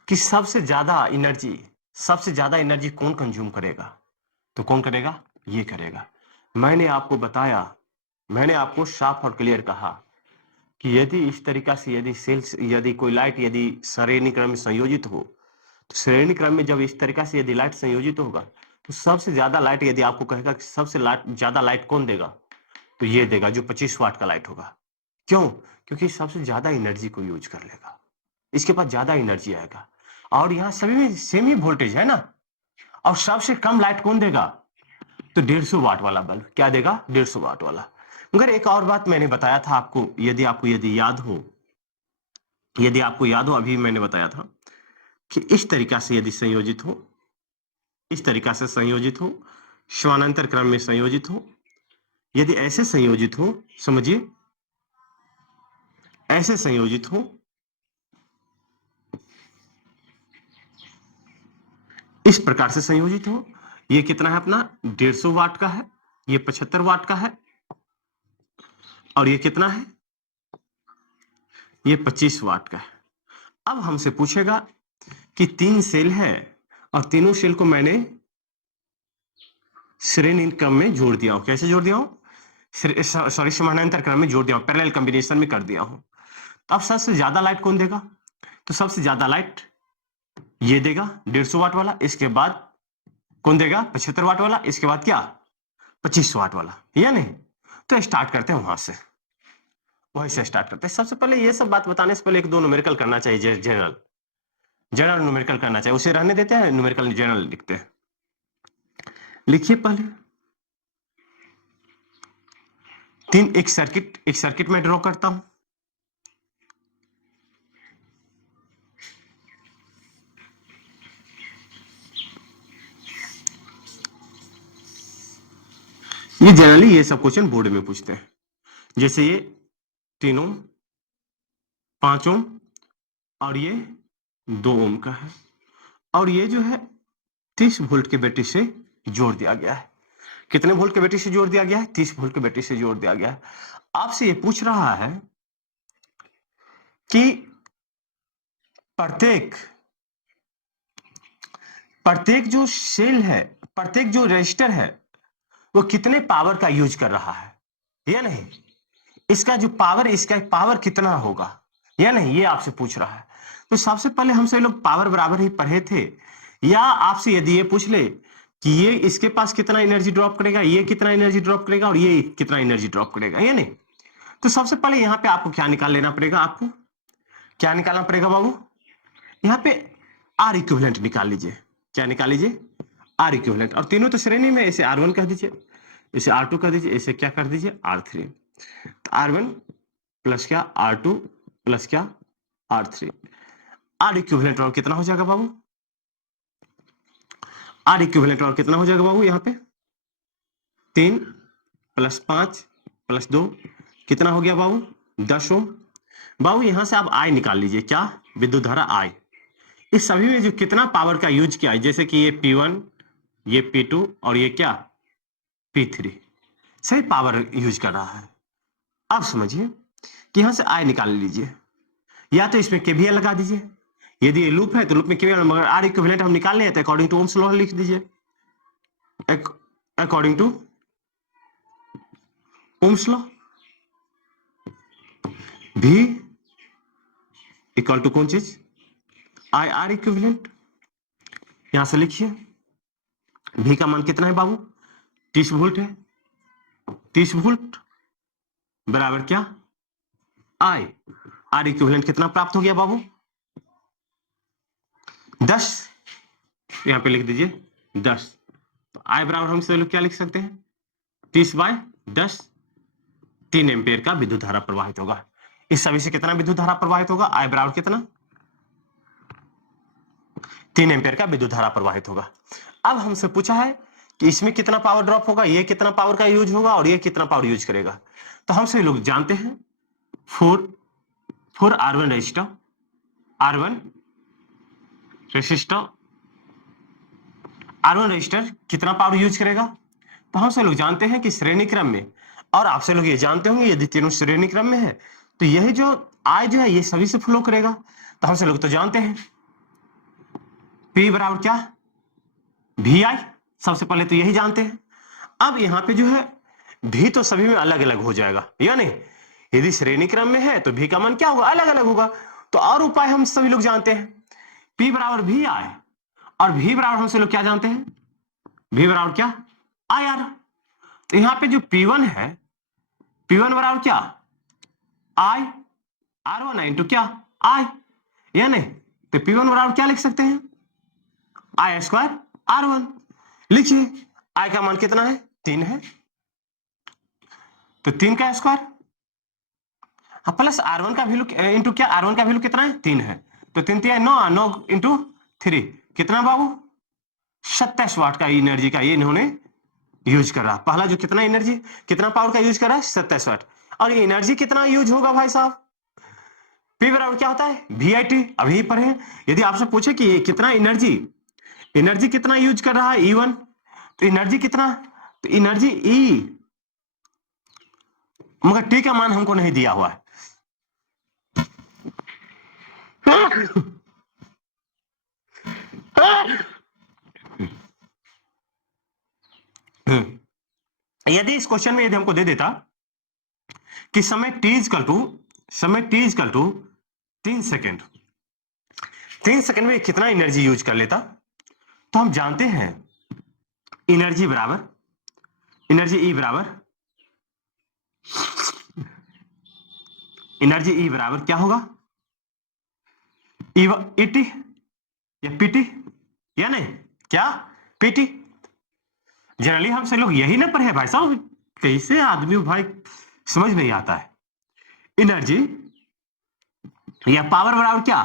कि सबसे ज्यादा एनर्जी कौन कंज्यूम करेगा? तो कौन करेगा? ये करेगा। मैंने आपको बताया, मैंने आपको साफ और क्लियर कहा कि यदि इस तरीका से यदि कोई लाइट यदि श्रेणी क्रम में संयोजित हो, तो श्रेणी क्रम में जब इस तरीका से यदि लाइट संयोजित होगा तो सबसे ज्यादा लाइट, यदि आपको कहेगा कि सबसे ज्यादा लाइट कौन देगा, तो ये देगा जो 25 वाट का लाइट होगा। क्यों? क्योंकि सबसे ज्यादा एनर्जी को यूज कर लेगा, इसके पास ज्यादा एनर्जी आएगा। और यहाँ सभी में सेम ही वोल्टेज है ना। और सबसे कम लाइट कौन देगा? तो 150 वाट वाला बल्ब। क्या देगा? 150 वाट वाला। मगर एक और बात मैंने बताया था आपको, यदि आपको याद हो, अभी मैंने बताया था कि इस तरीका से यदि संयोजित हो, इस तरीका से संयोजित हो, समानांतर क्रम में संयोजित हो, यदि ऐसे संयोजित हो, समझिए, ऐसे संयोजित हो, इस प्रकार से संयोजित हो, ये कितना है अपना? 150 वाट का है, ये 75 वाट का है, और ये कितना है? ये 25 वाट का है। अब हमसे पूछेगा कि 3 सेल है और तीनों सेल को मैंने श्रेणी क्रम में जोड़ दिया हूं। कैसे जोड़ दिया हूं? सॉरी, समानांतर क्रम में जोड़ दिया हूं, पैरेलल कॉम्बिनेशन में कर दिया हूं। अब सबसे ज्यादा लाइट कौन देगा? तो सबसे ज्यादा लाइट ये देगा 150 वाट वाला। इसके बाद कौन देगा? 75 वाट वाला। इसके बाद क्या? 25 वाट वाला, या नहीं? तो स्टार्ट करते हैं वहां से, वहीं से स्टार्ट करते हैं। सबसे पहले ये सब बात बताने से पहले एक दो न्यूमेरिकल करना चाहिए। जनरल न्यूमेरिकल करना चाहिए, उसे रहने देते हैं, न्यूमेरिकल जनरल लिखते हैं। लिखिए पहले एक सर्किट में ड्रॉ करता हूं। ये जनरली ये सब क्वेश्चन बोर्ड में पूछते हैं। जैसे ये 3 ओम, 5 ओम और ये 2 ओम का है, और ये जो है 30 वोल्ट के बैटरी से जोड़ दिया गया है। कितने वोल्ट के बैटरी से जोड़ दिया गया है? 30 वोल्ट के बैटरी से जोड़ दिया गया है। आपसे ये पूछ रहा है कि प्रत्येक प्रत्येक जो सेल है, प्रत्येक जो रजिस्टर है, वो कितने पावर का यूज कर रहा है, या नहीं? इसका पावर कितना होगा, या नहीं, ये आपसे पूछ रहा है। तो सबसे पहले हमसे लोग पावर बराबर ही पढ़े थे। या आपसे यदि ये पूछ ले कि ये इसके पास कितना एनर्जी ड्रॉप करेगा, ये कितना एनर्जी ड्रॉप करेगा और ये कितना एनर्जी ड्रॉप करेगा, या नहीं? तो सबसे पहले यहां पे आपको क्या निकाल लेना पड़ेगा? आपको क्या निकालना पड़ेगा बाबू? यहाँ पे आर इक्विवेलेंट निकाल लीजिए। क्या निकाल लीजिए? आर इक्विवेलेंट, और तीनों तो श्रेणी में, इसे R1 कह दीजिए, इसे R2 कह दीजिए, इसे क्या कर दीजिए R3। तो R1 प्लस क्या R2 प्लस क्या R3। आर इक्विवेलेंट और कितना हो जाएगा बाबू? आर इक्विवेलेंट और कितना हो जाएगा बाबू? यहाँ पे 3 प्लस 5 प्लस 2 कितना हो गया बाबू? 10 ओम। बाबू यहां से आप आई निकाल लीजिए, क्या? विद्युत धारा आई। इस सभी में जो कितना पावर का यूज किया है, जैसे कि ये P1, ये P2 और ये क्या P3, सही पावर यूज कर रहा है। अब समझिए कि यहां से आई निकाल लीजिए, या तो इसमें केवीएल लगा दीजिए, यदि ये लूप है तो लूप में केवीएल, मगर आर इक्विवेलेंट हम निकालने हैं तो अकॉर्डिंग टू ओम्स लॉ लिख दीजिए, according to Ohm's law V equal to कौन चीज? I R equivalent. यहां से लिखिए V का मान कितना है बाबू? 30 वोल्ट है। 30 वोल्ट बराबर क्या? आई। आर इक्विवेलेंट कितना प्राप्त हो गया बाबू? 10। यहां पे लिख दीजिए 10। तो आई बराबर हम से लोग क्या लिख सकते हैं? 30/10, 3 एम्पियर का विद्युत धारा प्रवाहित होगा। इस सभी से कितना विद्युत धारा प्रवाहित होगा? आई बराबर कितना? 3 एम्पियर का विद्युत धारा प्रवाहित होगा। अब हमसे पूछा है कि इसमें कितना पावर ड्रॉप होगा, ये कितना पावर का यूज होगा और ये कितना पावर यूज करेगा। तो हम सभी लोग जानते हैं 4 R1 register, R1 resistor, R1 register कितना पावर यूज करेगा? तो हम सब लोग जानते हैं कि श्रेणी क्रम में, और आपसे लोग ये जानते होंगे यदि तीनों श्रेणी क्रम में है तो यही जो आई जो है ये सभी से फ्लो करेगा। तो हम सब लोग तो जानते हैं P बराबर क्या? VI, सबसे पहले तो यही जानते हैं। अब यहाँ पे जो है V तो सभी में अलग अलग हो जाएगा, यानी यदि श्रेणी क्रम में है तो V का मान क्या होगा? अलग अलग होगा। तो और उपाय हम सभी लोग जानते हैं, P बराबर VI, और V बराबर हम सभी लोग क्या जानते हैं? V बराबर क्या? IR। तो यहाँ पे जो P1 है, P1 बराबर क्या? I R1 इंटू क्या? I, यानी तो P1 बराबर क्या लिख सकते हैं? I square R1। लिखिए I का मान कितना है? 3 है, तो 3 का स्क्वायर, हाँ, प्लस R1 का वैल्यू इंटू क्या? R1 का वैल्यू कितना है? 3 है, तो 3 3 9, 9 इंटू 3 कितना बाबू? 27 वाट का एनर्जी का ये इन्होंने यूज कर रहा। पहला जो कितना एनर्जी, कितना पावर का यूज कर रहा है? 27 वाट। और ये एनर्जी कितना यूज होगा भाई साहब? P बराबर क्या होता है? VIT। अभी पर है, यदि आपसे पूछे कि ये कितना एनर्जी कितना यूज कर रहा है E1, तो एनर्जी कितना? तो एनर्जी E, मगर T का मान हमको नहीं दिया हुआ है। यदि इस क्वेश्चन में यदि हमको दे देता कि समय t equal to 3 second, 3 second में कितना एनर्जी यूज कर लेता, तो हम जानते हैं एनर्जी E बराबर क्या होगा? ET या PT, या नहीं क्या? PT। जनरली हम सब लोग यही ना पढ़े भाई साहब, कैसे आदमी भाई समझ नहीं आता है। एनर्जी या पावर बराबर क्या?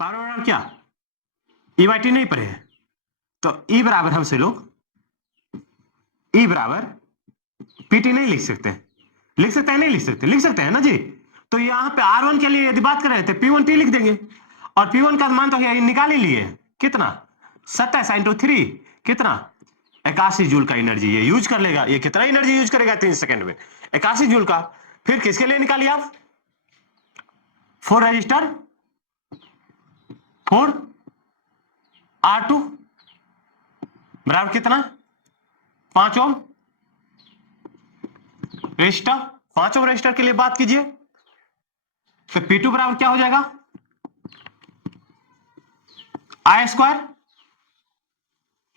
पावर बराबर क्या? ET नहीं पढ़े हैं, तो E बराबर हमसे लोग E बराबर PT नहीं लिख सकते? लिख सकते हैं? नहीं लिख सकते? लिख सकते हैं ना जी। तो यहाँ पे R1 के लिए यदि बात कर रहे थे P1T लिख देंगे, और P1 का मान तो निकाल ही लिए, कितना? 27 इंटू 3 कितना? 81 जूल का एनर्जी ये यूज कर लेगा। ये कितना एनर्जी यूज करेगा 3 सेकंड में? 81 जूल का। फिर किसके लिए निकालिए आप? 4 रजिस्टर, 4 R2 बराबर कितना? 5 ओम रजिस्टर, 5 ओम रजिस्टर के लिए बात कीजिए, तो P2 बराबर क्या हो जाएगा? I स्क्वायर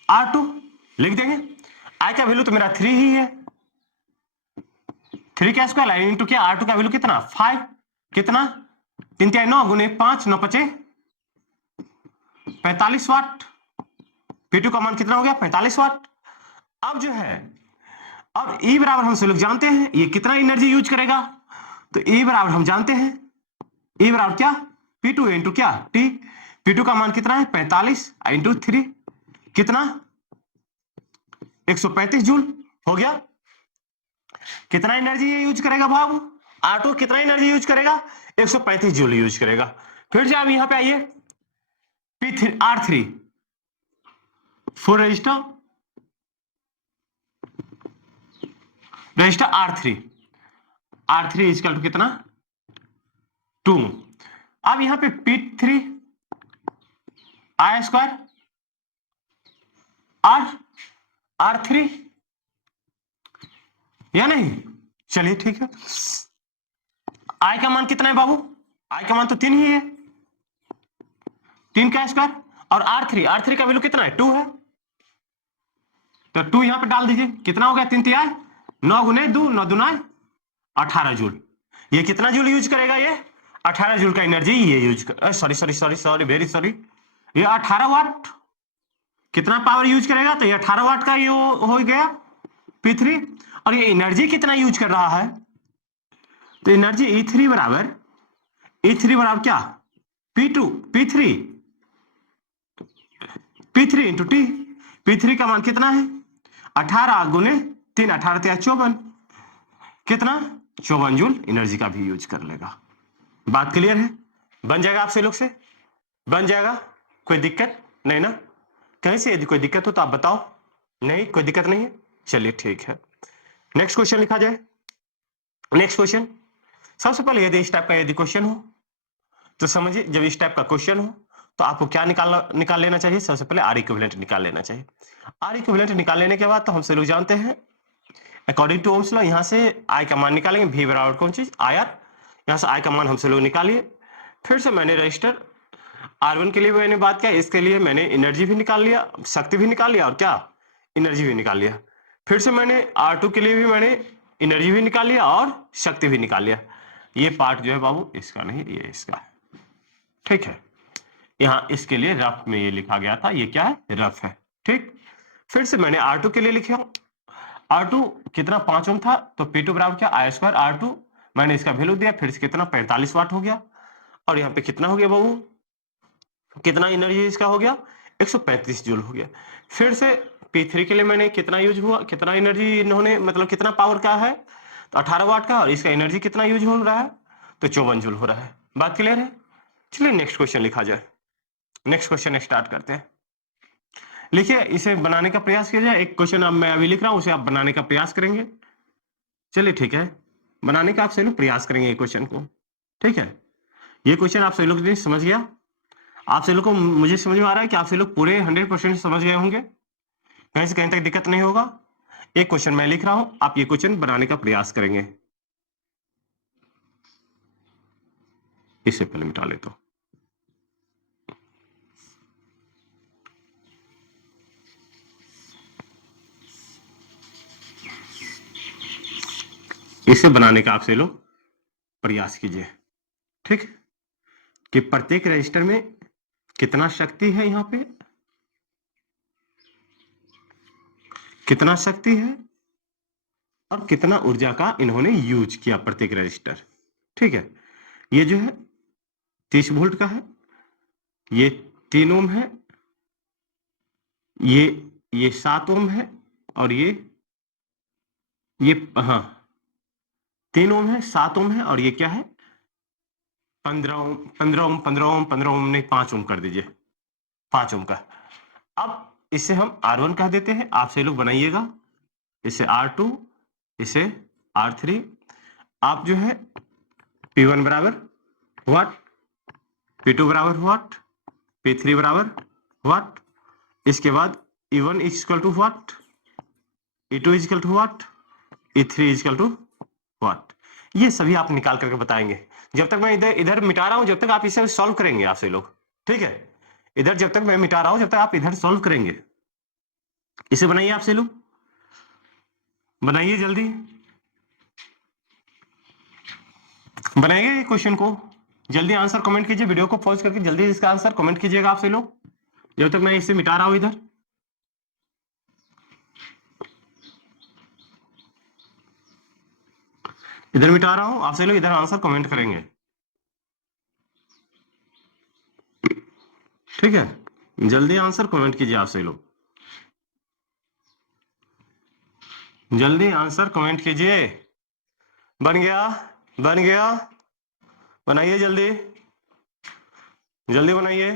R2 लिख देंगे। I का वैल्यू तो मेरा 3 ही है, 3 का स्क्वायर इंटू क्या? R2 का वैल्यू कितना? 5, कितना? 3 3 9 गुने 5 9 5 45 वाट, P2 का मान कितना हो गया 45 वाट। अब जो है, अब E बराबर हम सब लोग जानते हैं ये कितना एनर्जी यूज करेगा, तो E बराबर हम जानते हैं, E बराबर क्या P2 इंटू क्या T। P2 का मान कितना है 45 इंटू 3 कितना 135 जूल हो गया। कितना एनर्जी ये यूज करेगा बाबू, R2 कितना एनर्जी यूज करेगा 135 जूल यूज करेगा। फिर से आप यहां पे आइए, P3 R3 four register R3, R3 is equal to कितना 2। अब यहां पे P3 I स्क्वायर R3 या नहीं, चलिए ठीक है। I का मान कितना है बाबू, I का मान तो 3 ही है, 3 का स्क्वायर, और R3 का वैल्यू कितना है 2 है, तो 2 यहां पे डाल दीजिए, कितना हो गया 3 तिहाई 9 गुने 2 9 दुनाई 18 जूल। ये कितना जूल यूज करेगा, ये 18 जूल का एनर्जी ये यूज कर, sorry sorry sorry sorry very sorry, ये 18 वाट कितना पावर यूज करेगा, तो ये 18 वाट का ये हो गया P3। और ये एनर्जी कितना यूज कर रहा है, तो एनर्जी E3 बराबर क्या P3 इंटू T। P3 का मान कितना है 18 गुने 3 18 54 कितना 54 जूल एनर्जी का भी यूज कर लेगा। बात क्लियर है, बन जाएगा आपसे लोग से, बन जाएगा, कोई दिक्कत नहीं ना, कहीं से यदि कोई दिक्कत हो तो आप बताओ, नहीं कोई दिक्कत नहीं है, चलिए ठीक है। नेक्स्ट क्वेश्चन लिखा जाए। नेक्स्ट क्वेश्चन, सबसे पहले यदि इस टाइप का यदि क्वेश्चन हो तो समझिए, जब इस टाइप का क्वेश्चन हो तो आपको क्या निकाल लेना चाहिए, सबसे पहले आर इक्विवेलेंट निकाल लेना चाहिए। आर इक्विवेलेंट निकाल लेने के बाद तो हम सब लोग जानते हैं अकॉर्डिंग टू ओम्स लॉ, यहां से आई का मान निकालेंगे, V बराबर कौन चीज IR, यहां से आई का मान हम सब लोग निकालिए। फिर से मैंने रजिस्टर R1 के लिए मैंने बात किया, इसके लिए मैंने एनर्जी भी निकाल लिया, शक्ति भी निकाल लिया, और क्या एनर्जी भी निकाल लिया। फिर से मैंने R2 के लिए भी मैंने एनर्जी भी निकाल लिया और शक्ति भी निकाल लिया। ये पार्ट जो है बाबू इसका नहीं, ये इसका है, ठीक है। यहाँ इसके लिए रफ में ये लिखा गया था, ये क्या है रफ है, ठीक। फिर से मैंने R2 के लिए लिखा, R2 कितना 5 ओम था, तो P2 बराबर क्या I स्क्वायर R2, मैंने इसका वैल्यू दिया, फिर से कितना 45 वाट हो गया, और यहाँ पे कितना हो गया बाबू, कितना एनर्जी इसका हो गया 135 जूल हो गया। फिर से P3 के लिए मैंने कितना यूज हुआ, कितना एनर्जी इन्होंने मतलब कितना पावर का है, तो 18 वाट का, और इसका एनर्जी कितना यूज हो रहा है, तो 54 जूल हो रहा है। बात क्लियर है, चलिए नेक्स्ट क्वेश्चन लिखा जाए। नेक्स्ट क्वेश्चन स्टार्ट करते हैं। लिखिए, इसे बनाने का प्रयास किया जाए। एक क्वेश्चन अब मैं अभी लिख रहा हूं, उसे आप बनाने का प्रयास करेंगे, चलिए ठीक है, बनाने का आप सभी लोग प्रयास करेंगे ये क्वेश्चन को, ठीक है। ये क्वेश्चन आप सभी लोग ने समझ गया, आप सभी लोग को, मुझे समझ में आ रहा है कि आप सभी लोग पूरे 100% समझ गए होंगे, कहीं से कहीं तक दिक्कत नहीं होगा। एक क्वेश्चन मैं लिख रहा हूं, आप ये क्वेश्चन बनाने का प्रयास करेंगे। इसे पहले मिटा लेता हूं, इसे बनाने का आप सभी लोग प्रयास कीजिए, ठीक, कि प्रत्येक रजिस्टर में कितना शक्ति है, यहां पे कितना शक्ति है और कितना ऊर्जा का इन्होंने यूज किया प्रत्येक रजिस्टर, ठीक है। ये जो है 30 वोल्ट का है, ये 3 ओम है, ये 7 ओम है, और ये हाँ 3 ओम है, 7 ओम है, और ये क्या है 15 ओम 15 ओम 15 ओम 15 ओम नहीं 5 ओम कर दीजिए, 5 ओम का। अब इसे हम R1 कह देते हैं, आप सभी लोग बनाइएगा, इसे R2, इसे R3। आप जो है P1 बराबर व्हाट, P2 बराबर व्हाट, P3 बराबर व्हाट, इसके बाद E1 is equal to what, E2 is equal to what, E3 is equal to what. ये सभी आप निकाल करके बताएंगे। जब तक मैं इधर मिटा रहा हूं, जब तक आप इसे सॉल्व करेंगे आप सभी लोग, ठीक है। इधर जब तक मैं मिटा रहा हूं, जब तक आप इधर सॉल्व करेंगे। इसे बनाइए आप सभी लोग, बनाइए जल्दी, बनाइए क्वेश्चन को, जल्दी आंसर कमेंट कीजिए, वीडियो को पॉज करके जल्दी इसका आंसर कमेंट कीजिएगा आप सभी लोग, जब तक मैं इसे मिटा रहा हूं इधर। इधर मिटा रहा हूं, आपसे लोग इधर आंसर कमेंट करेंगे, ठीक है। जल्दी आंसर कमेंट कीजिए आपसे लोग, जल्दी आंसर कमेंट कीजिए। बन गया, बन गया, बनाइए जल्दी, जल्दी बनाइए।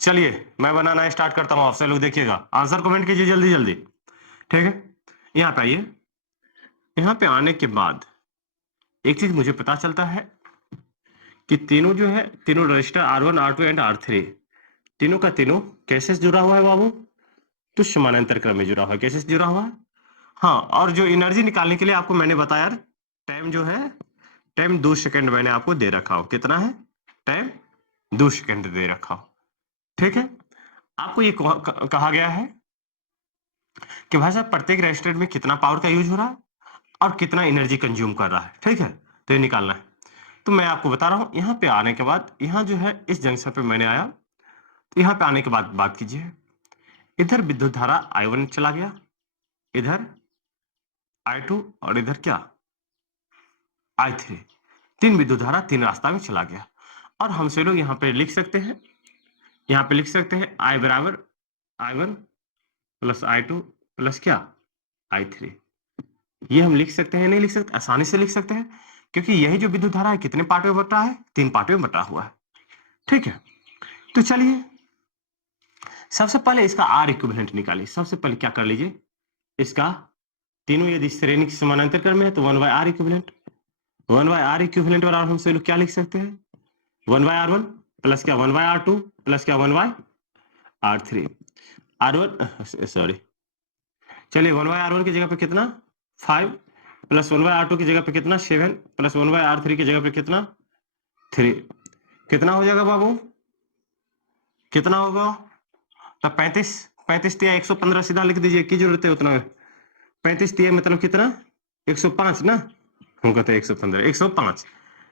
चलिए मैं बनाना स्टार्ट करता हूं, आपसे लोग देखिएगा, आंसर कमेंट कीजिए जल्दी जल्दी, ठीक है। यहाँ पे आइए, यहाँ पे आने के बाद एक चीज मुझे पता चलता है कि तीनों जो है, तीनों register R1 R2 and R3, तीनों का तीनों कैसे से जुड़ा हुआ है बाबू? तो समानांतर क्रम में जुड़ा हुआ है। कैसे से जुड़ा हुआ है? हाँ, और जो एनर्जी निकालने के लिए आपको मैंने बताया, टाइम जो है, टाइम 2 सेकंड मैंने आपको दे रखा हो। कितना है? टाइम 2 सेकंड दे रखा हो, ठीक है। आपको ये कहा गया है कि भाई साहब प्रत्येक रेजिस्टेंस में कितना पावर का यूज हो रहा है और कितना एनर्जी कंज्यूम कर रहा है, ठीक है। तो ये निकालना है। तो मैं आपको बता रहा हूं, यहाँ पे आने के बाद, यहाँ जो है इस जंक्शन पे मैंने आया, तो यहाँ पे आने के बाद बात कीजिए, इधर विद्युत धारा I1 चला गया, इधर I2 और इधर क्या? I3। तीन विद्युत धारा तीन रास्ता में चला गया। और हमसे लोग यहाँ पे लिख सकते हैं, यहाँ पे लिख सकते हैं I बराबर I1 प्लस I2 प्लस क्या? I3। ये हम लिख सकते हैं, नहीं लिख सकते? आसानी से लिख सकते हैं, क्योंकि यही जो विद्युत धारा है कितने पार्ट में बटा है? 3 पार्ट में बटा हुआ है, ठीक है। तो चलिए सबसे पहले इसका आर इक्विवेलेंट निकालिए। सबसे पहले क्या कर लीजिए, इसका तीनों यदि श्रेणी के समानांतर क्रम में है तो 1/r इक्विवेलेंट, 1/r इक्विवेलेंट बराबर हमसे लोग क्या लिख सकते हैं? 1/r1 प्लस क्या? 1/r2 प्लस क्या? 1/r3। r1 सॉरी, चलिए 1/r1 की जगह पे कितना? 5 प्लस 1/r2 की जगह पे कितना? 7 प्लस 1/r3 की जगह पे कितना? 3। कितना हो जाएगा बाबू? कितना होगा? तो 35, 35 तिया 115 सीधा लिख दीजिए, की जरूरत है उतना? 35 तिया मतलब कितना? 105 ना? हम कहते हैं 115, 105,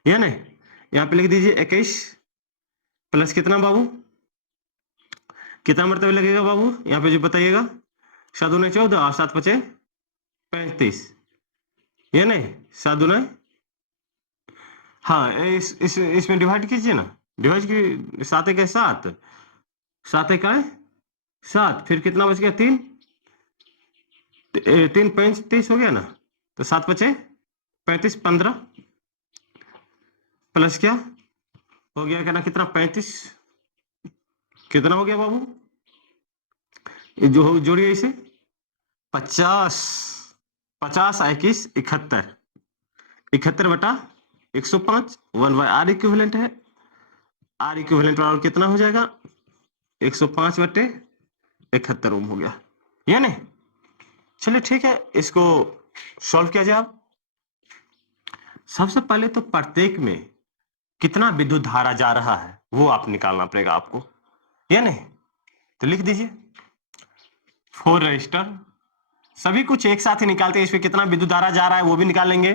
ये नहीं, यहाँ पे लिख दीजिए 21 प्लस कितना बाबू? कितना मरतबे लगेगा बाबू यहाँ पे जो बताइएगा? 7 दूने 14 और 7 5 35, ये नहीं 7 दूने, हाँ इसमें डिवाइड कीजिए ना, डिवाइड की 7 एक 7, 7 एक 7, फिर कितना बच गया? 3, 3 35 हो गया ना, तो 7 5 35, 15 प्लस क्या हो गया? कहना कितना? 35, कितना हो गया बाबू? जो जोड़िए इसे, 50, 50 21 71, 71 बटा 105, 1/r इक्विवेलेंट है। आर इक्विवेलेंट बराबर कितना हो जाएगा? 105 बटे 71 ओम हो गया, ये नहीं। चलिए ठीक है, इसको सॉल्व किया जाए। सबसे पहले तो प्रत्येक में कितना विद्युत धारा जा रहा है वो आप निकालना पड़ेगा आपको, ये नहीं। तो लिख दीजिए 4 रजिस्टर, सभी कुछ एक साथ ही निकालते हैं, इसमें कितना विद्युत धारा जा रहा है वो भी निकाल लेंगे,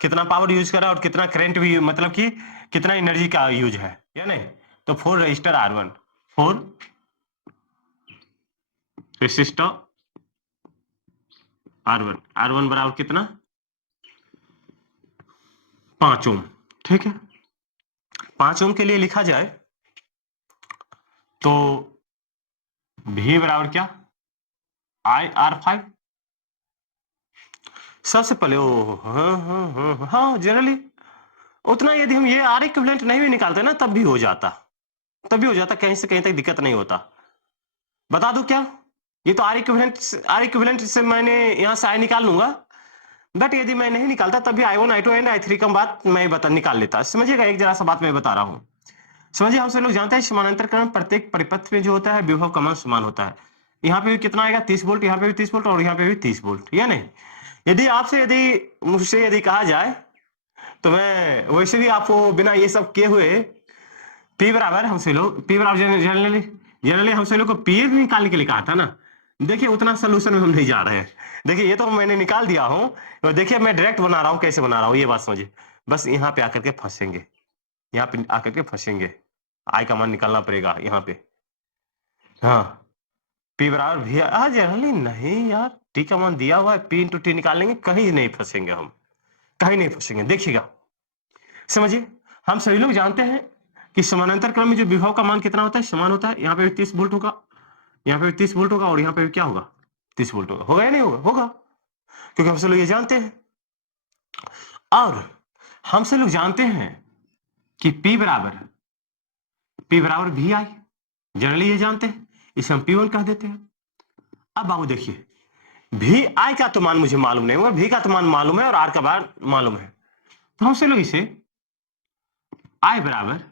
कितना पावर यूज कर रहा है और कितना करंट भी, मतलब कि कितना एनर्जी का यूज है, या नहीं। तो 4 register R1, 4 resistor R1, R1 बराबर कितना? 5 ओम, ठीक है। 5 ओम के लिए लिखा जाए तो V बराबर क्या? IR5। सबसे पहले ओ हाँ जनरली उतना यदि हम ये आर इक्विवेलेंट नहीं भी निकालते ना तब भी हो जाता, तब भी हो जाता, कहीं से कहीं तक दिक्कत नहीं होता। बता दूं क्या? ये तो आर इक्विवेलेंट से मैंने यहाँ से आई निकाल लूंगा, बट यदि मैं नहीं निकालता तब भी I1 I2 एंड I3 का बात मैं निकाल लेता। समझिएगा, एक जरा सा बात मैं बता रहा हूँ, समझिए। हम सब लोग जानते हैं समानांतर क्रम प्रत्येक परिपथ में जो होता है विभव का मान समान होता है। यहाँ पे भी कितना आएगा? 30 वोल्ट, यहाँ पे भी 30 वोल्ट और यहाँ पे भी 30 वोल्ट, या नहीं। यदि मुझसे यदि कहा जाए तो मैं वैसे भी आपको बिना ये सब किए हुए पी बराबर हमसे लोग, पी बराबर जनरली जनरली हमसे लोग को पी निकालने के लिए कहा था ना। देखिए उतना सोल्यूशन में हम नहीं जा रहे हैं। देखिए ये तो मैंने निकाल दिया हूं, तो देखिए मैं डायरेक्ट बना रहा हूं, कैसे बना रहा हूं ये बात समझिए। बस यहाँ पे आकर के फंसेंगे, यहाँ पे आकर के फंसेंगे, आई का मान निकालना पड़ेगा यहाँ पे। हाँ, पी बराबर भी जनरली नहीं यार, टी का मान दिया हुआ है, पी इंटू टी निकालेंगे, कहीं नहीं फंसेंगे हम, कहीं नहीं फंसेंगे। देखिएगा, समझिए, हम सभी लोग जानते हैं कि समानांतर क्रम में जो विभव का मान कितना होता है, समान होता है। यहाँ पे भी 30 वोल्ट होगा, यहाँ पे भी 30 वोल्ट होगा, और यहाँ पे भी क्या होगा, 30 वोल्ट होगा। होगा या नहीं होगा? होगा, क्योंकि हम सब लोग ये जानते हैं। और हम सब लोग जानते हैं कि P बराबर वी आई, जनरली ये जानते हैं, इसे हम P1 कह देते हैं। अब बाबू देखिए, वी आई का तो मान मुझे मालूम नहीं होगा, वी का तो मान मालूम है और आर का मान मालूम है, तो हम सब लोग इसे आई बराबर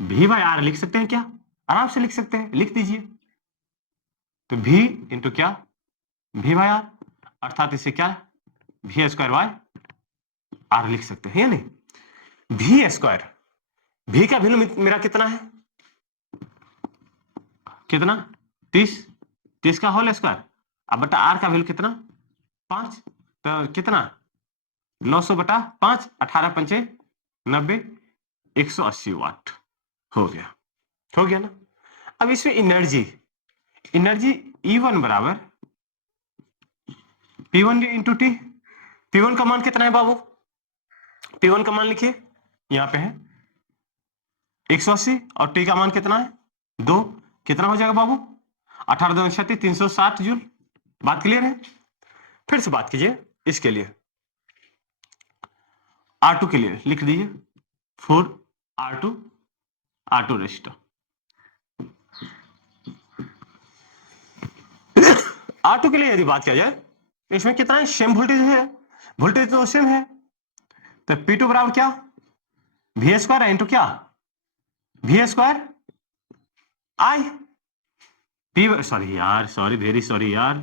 वी बाई आर लिख सकते हैं क्या? आराम से लिख सकते हैं, लिख दीजिए। तो वी इंटू क्या, वी बाई आर, अर्थात इसे क्या, वी स्क्वायर बाय आर लिख सकते हैं या नहीं? वी स्क्वायर, वी का वैल्यू मेरा कितना है, कितना, 30, 30 का होल स्क्वायर, अब बटा आर का वैल्यू कितना, 5, तो कितना, 900 बटा 5, 18 पंचे 90, 180 वाट हो गया, हो गया ना। अब इसमें एनर्जी, एनर्जी E1 बराबर P1 इंटू टी। P1 का मान कितना है बाबू, P1 का मान लिखिए, यहां पे है 180, और टी का मान कितना है 2, कितना हो जाएगा बाबू, 18 2 36, 360 जूल। बात क्लियर है? फिर से बात कीजिए, इसके लिए R2 के लिए लिख दीजिए 4 R2 रेजिस्टर, R2 के लिए यदि बात किया जाए, इसमें कितना है, सेम वोल्टेज है, वोल्टेज तो सेम है, तो P2 बराबर क्या, वी स्क्वायर इंटू क्या, V square I, P, sorry यार, सॉरी, वेरी सॉरी यार,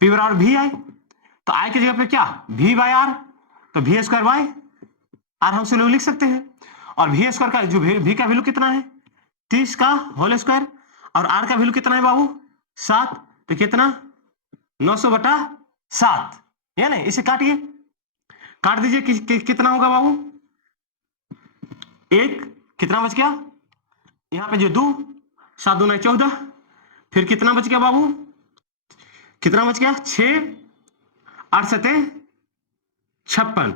पी बराबर वी आई, तो आई की जगह पे क्या, वी बाय आर, तो वी स्क्वायर बाय आर हम से लोग लिख सकते हैं। और वी स्क्वायर का जो वी का वैल्यू कितना है, 30 का होल स्क्वायर, और आर का वैल्यू कितना है बाबू, 7, तो कितना, 900 बटा 7, या नहीं, इसे काटिए, काट दीजिए, कितना होगा बाबू, एक, कितना बच गया, यहां पे जो 2, 7 दूना 14, फिर कितना बच गया बाबू, कितना बच गया, 6, 8 सते 56,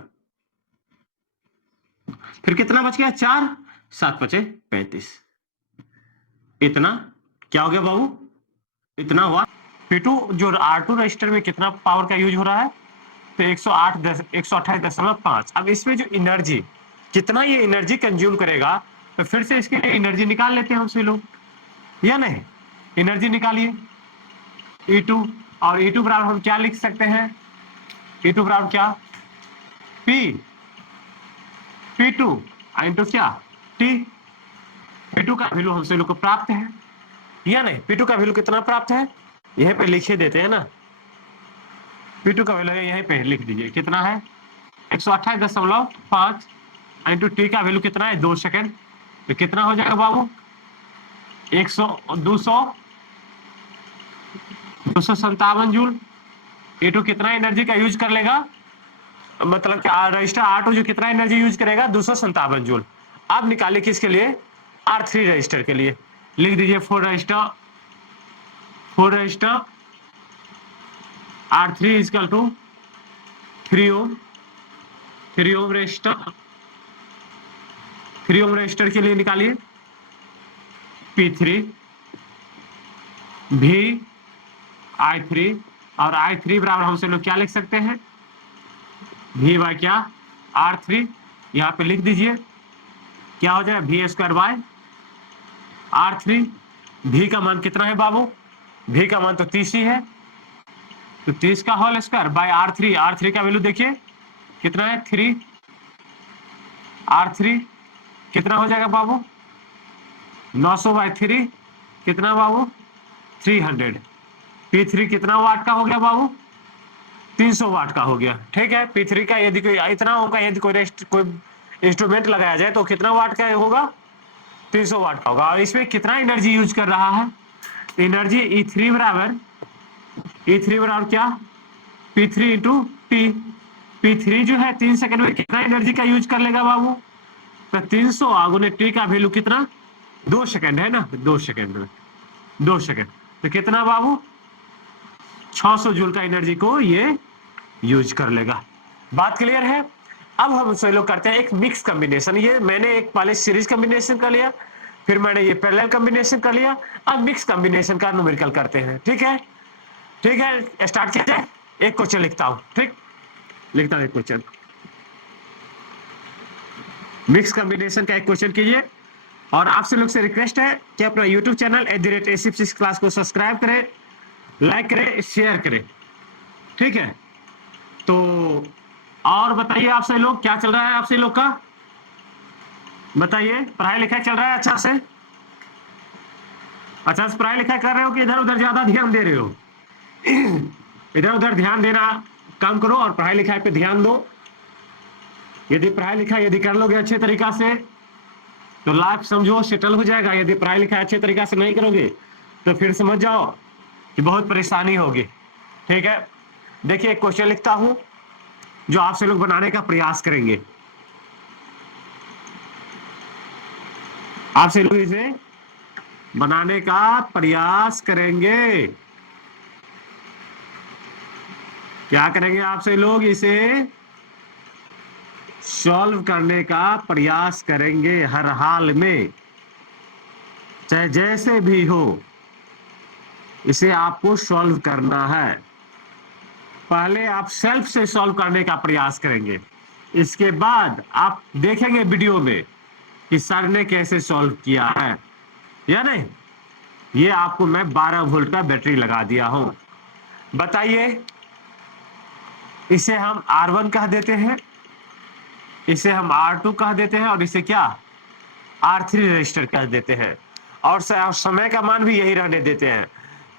फिर कितना बच गया, 4, 7 पचे 35, इतना क्या हो गया बाबू, इतना हुआ। P2 जो R2 रजिस्टर में कितना पावर का यूज हो रहा है, तो 128.5। अब इसमें जो एनर्जी, कितना ये एनर्जी कंज्यूम करेगा, तो फिर से इसके लिए एनर्जी निकाल लेते हैं हमसे लोग, या नहीं, एनर्जी निकालिए E2, और E2 बराबर हम क्या लिख सकते हैं, E2 बराबर क्या, P2 इंटू क्या, T। P2 का वैल्यू हमसे लोग को प्राप्त है या नहीं, P2 का वैल्यू कितना प्राप्त है, यहीं पे लिखे देते हैं ना, P2 का वैल्यू यहीं पे लिख दीजिए, कितना है 128.5 इंटू टी का वैल्यू कितना है 2 सेकेंड, तो कितना हो जाएगा बाबू, 257 जूल। E2 कितना एनर्जी का यूज कर लेगा, मतलब रजिस्टर R2 जो कितना एनर्जी यूज करेगा, 257 जूल। अब निकाले किसके लिए, R3 रजिस्टर के लिए, लिख दीजिए 4 register R3 equal to 3 ohm, 3 ohm register के लिए निकालिए P3 V I3, और I3 बराबर हमसे लोग क्या लिख सकते हैं, V बाय क्या, R3, यहाँ पे लिख दीजिए, क्या हो जाएगा, V square by R3। V का मान कितना है बाबू, V का मान तो 30 ही है, तो 30 का whole square by R3, R3 का वैल्यू देखिए कितना है, 3, R3 कितना हो जाएगा बाबू, 900 बाय 3, कितना बाबू, 300। P3 कितना वाट का हो गया बाबू, 300 वाट का हो गया, ठीक है। P3 का यदि कोई इतना होगा, यदि कोई इंस्ट्रूमेंट लगाया जाए तो कितना वाट का होगा, 300 वाट का होगा। और इसमें कितना एनर्जी यूज कर रहा है, एनर्जी E3 बराबर क्या, P3 इंटू टी। P3 जो है 3 सेकंड में कितना एनर्जी का यूज कर लेगा बाबू, तो 300 आगुने टी का वैल्यू कितना, 2 सेकंड है ना, 2 सेकंड में, 2 सेकंड, तो कितना बाबू, 600 जूल का एनर्जी को ये यूज कर लेगा। बात क्लियर है? अब हम सभी लोग करते हैं एक मिक्स कॉम्बिनेशन। ये मैंने एक पहले सीरीज कॉम्बिनेशन कर लिया, फिर मैंने ये पैरेलल कॉम्बिनेशन कर लिया, अब मिक्स कॉम्बिनेशन का न्यूमेरिकल करते हैं। ठीक है, ठीक है, स्टार्ट किया जाए। एक क्वेश्चन लिखता हूं, ठीक, लिखता हूं एक क्वेश्चन। मिक्स कॉम्बिनेशन का एक क्वेश्चन कीजिए, और आपसे लोग से रिक्वेस्ट है कि अपना यूट्यूब चैनल @AC क्लास को सब्सक्राइब करें, लाइक करें, शेयर करें। ठीक है, तो और बताइए आप सभी लोग क्या चल रहा है, आप सभी लोग का बताइए। पढ़ाई लिखाई चल रहा है अच्छा से? अच्छा से पढ़ाई लिखाई कर रहे हो कि इधर उधर ज्यादा ध्यान दे रहे हो? इधर उधर ध्यान देना कम करो और पढ़ाई लिखाई पे ध्यान दो। यदि पढ़ाई लिखाई यदि कर लोगे अच्छे तरीका से तो लाइफ समझो सेटल हो जाएगा। यदि पढ़ाई लिखाई अच्छे तरीका से नहीं करोगे तो फिर समझ जाओ कि बहुत परेशानी होगी। ठीक है, देखिए एक क्वेश्चन लिखता हूं जो आपसे लोग बनाने का प्रयास करेंगे। आपसे लोग इसे बनाने का प्रयास करेंगे। क्या करेंगे आपसे लोग? इसे सॉल्व करने का प्रयास करेंगे हर हाल में, चाहे जैसे भी हो, इसे आपको सॉल्व करना है। पहले आप सेल्फ से सॉल्व करने का प्रयास करेंगे, इसके बाद आप देखेंगे वीडियो में कि सर ने कैसे सॉल्व किया है या नहीं। ये आपको मैं 12 वोल्ट का बैटरी लगा दिया हूं। बताइए, इसे हम R1 कह देते हैं, इसे हम R2 कह देते हैं, और इसे क्या R3 रजिस्टर कह देते हैं, और समय का मान भी यही रहने देते हैं।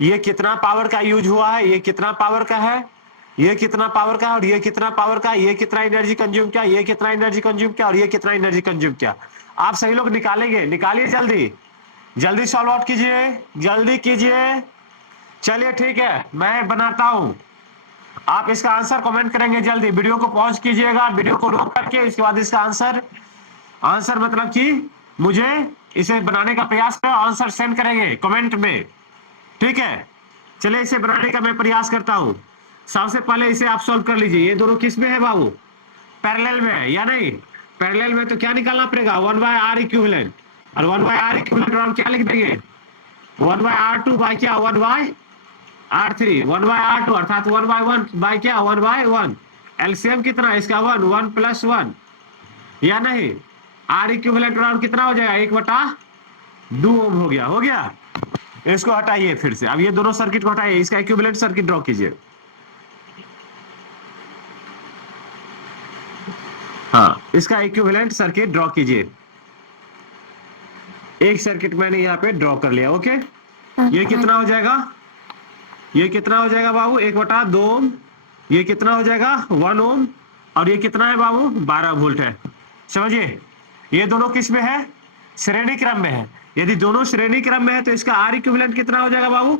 ये कितना पावर का यूज हुआ है, ये कितना पावर का है, ये कितना पावर का है, और ये कितना पावर का, ये कितना एनर्जी कंज्यूम किया, ये कितना एनर्जी कंज्यूम किया, और ये कितना एनर्जी कंज्यूम किया। आप सही लोग निकालेंगे, निकालिए जल्दी जल्दी, सॉल्व आउट कीजिए, जल्दी कीजिए। चलिए ठीक है, मैं बनाता हूं। आप इसका आंसर कमेंट करेंगे जल्दी। वीडियो को पॉज कीजिएगा, वीडियो को रोक करके इसके बाद इसका आंसर, आंसर मतलब कि मुझे इसे बनाने का प्रयास करें, आंसर सेंड करेंगे कमेंट में। ठीक है, चलिए इसे बनाने का मैं प्रयास करता हूं। सबसे पहले इसे आप सॉल्व कर लीजिए। ये दोनों किस में है बाबू? पैरेलल में है या नहीं? पैरेलल में तो क्या निकालना पड़ेगा? 1/R इक्विवेलेंट, और 1/R इक्विवेलेंट हम क्या लिख देंगे? 1/R2 बाय क्या? 1/R3, 1/R2 अर्थात 1/1 बाय क्या? 1/1। एलसीएम कितना इसका? 1, 1 + 1 या नहीं? आर इक्विवेलेंट कितना हो जाएगा? 1/2 ओम हो गया, हो गया। इसको हटाइए फिर से, अब ये दोनों सर्किट को हटाइए, इसका इक्विवेलेंट सर्किट ड्रॉ कीजिए। हाँ, इसका इक्विवेलेंट सर्किट ड्रॉ कीजिए। एक सर्किट मैंने यहाँ पे ड्रॉ कर लिया। ओके, ये कितना हो जाएगा? ये कितना हो जाएगा बाबू? 1/2 ओम। ये कितना हो जाएगा? 1 ओम। और ये कितना है बाबू? 12 वोल्ट है। समझिए, ये दोनों किस में है? श्रेणी क्रम में है। यदि दोनों श्रेणी क्रम में है तो इसका आर इक्विवेलेंट कितना हो जाएगा बाबू?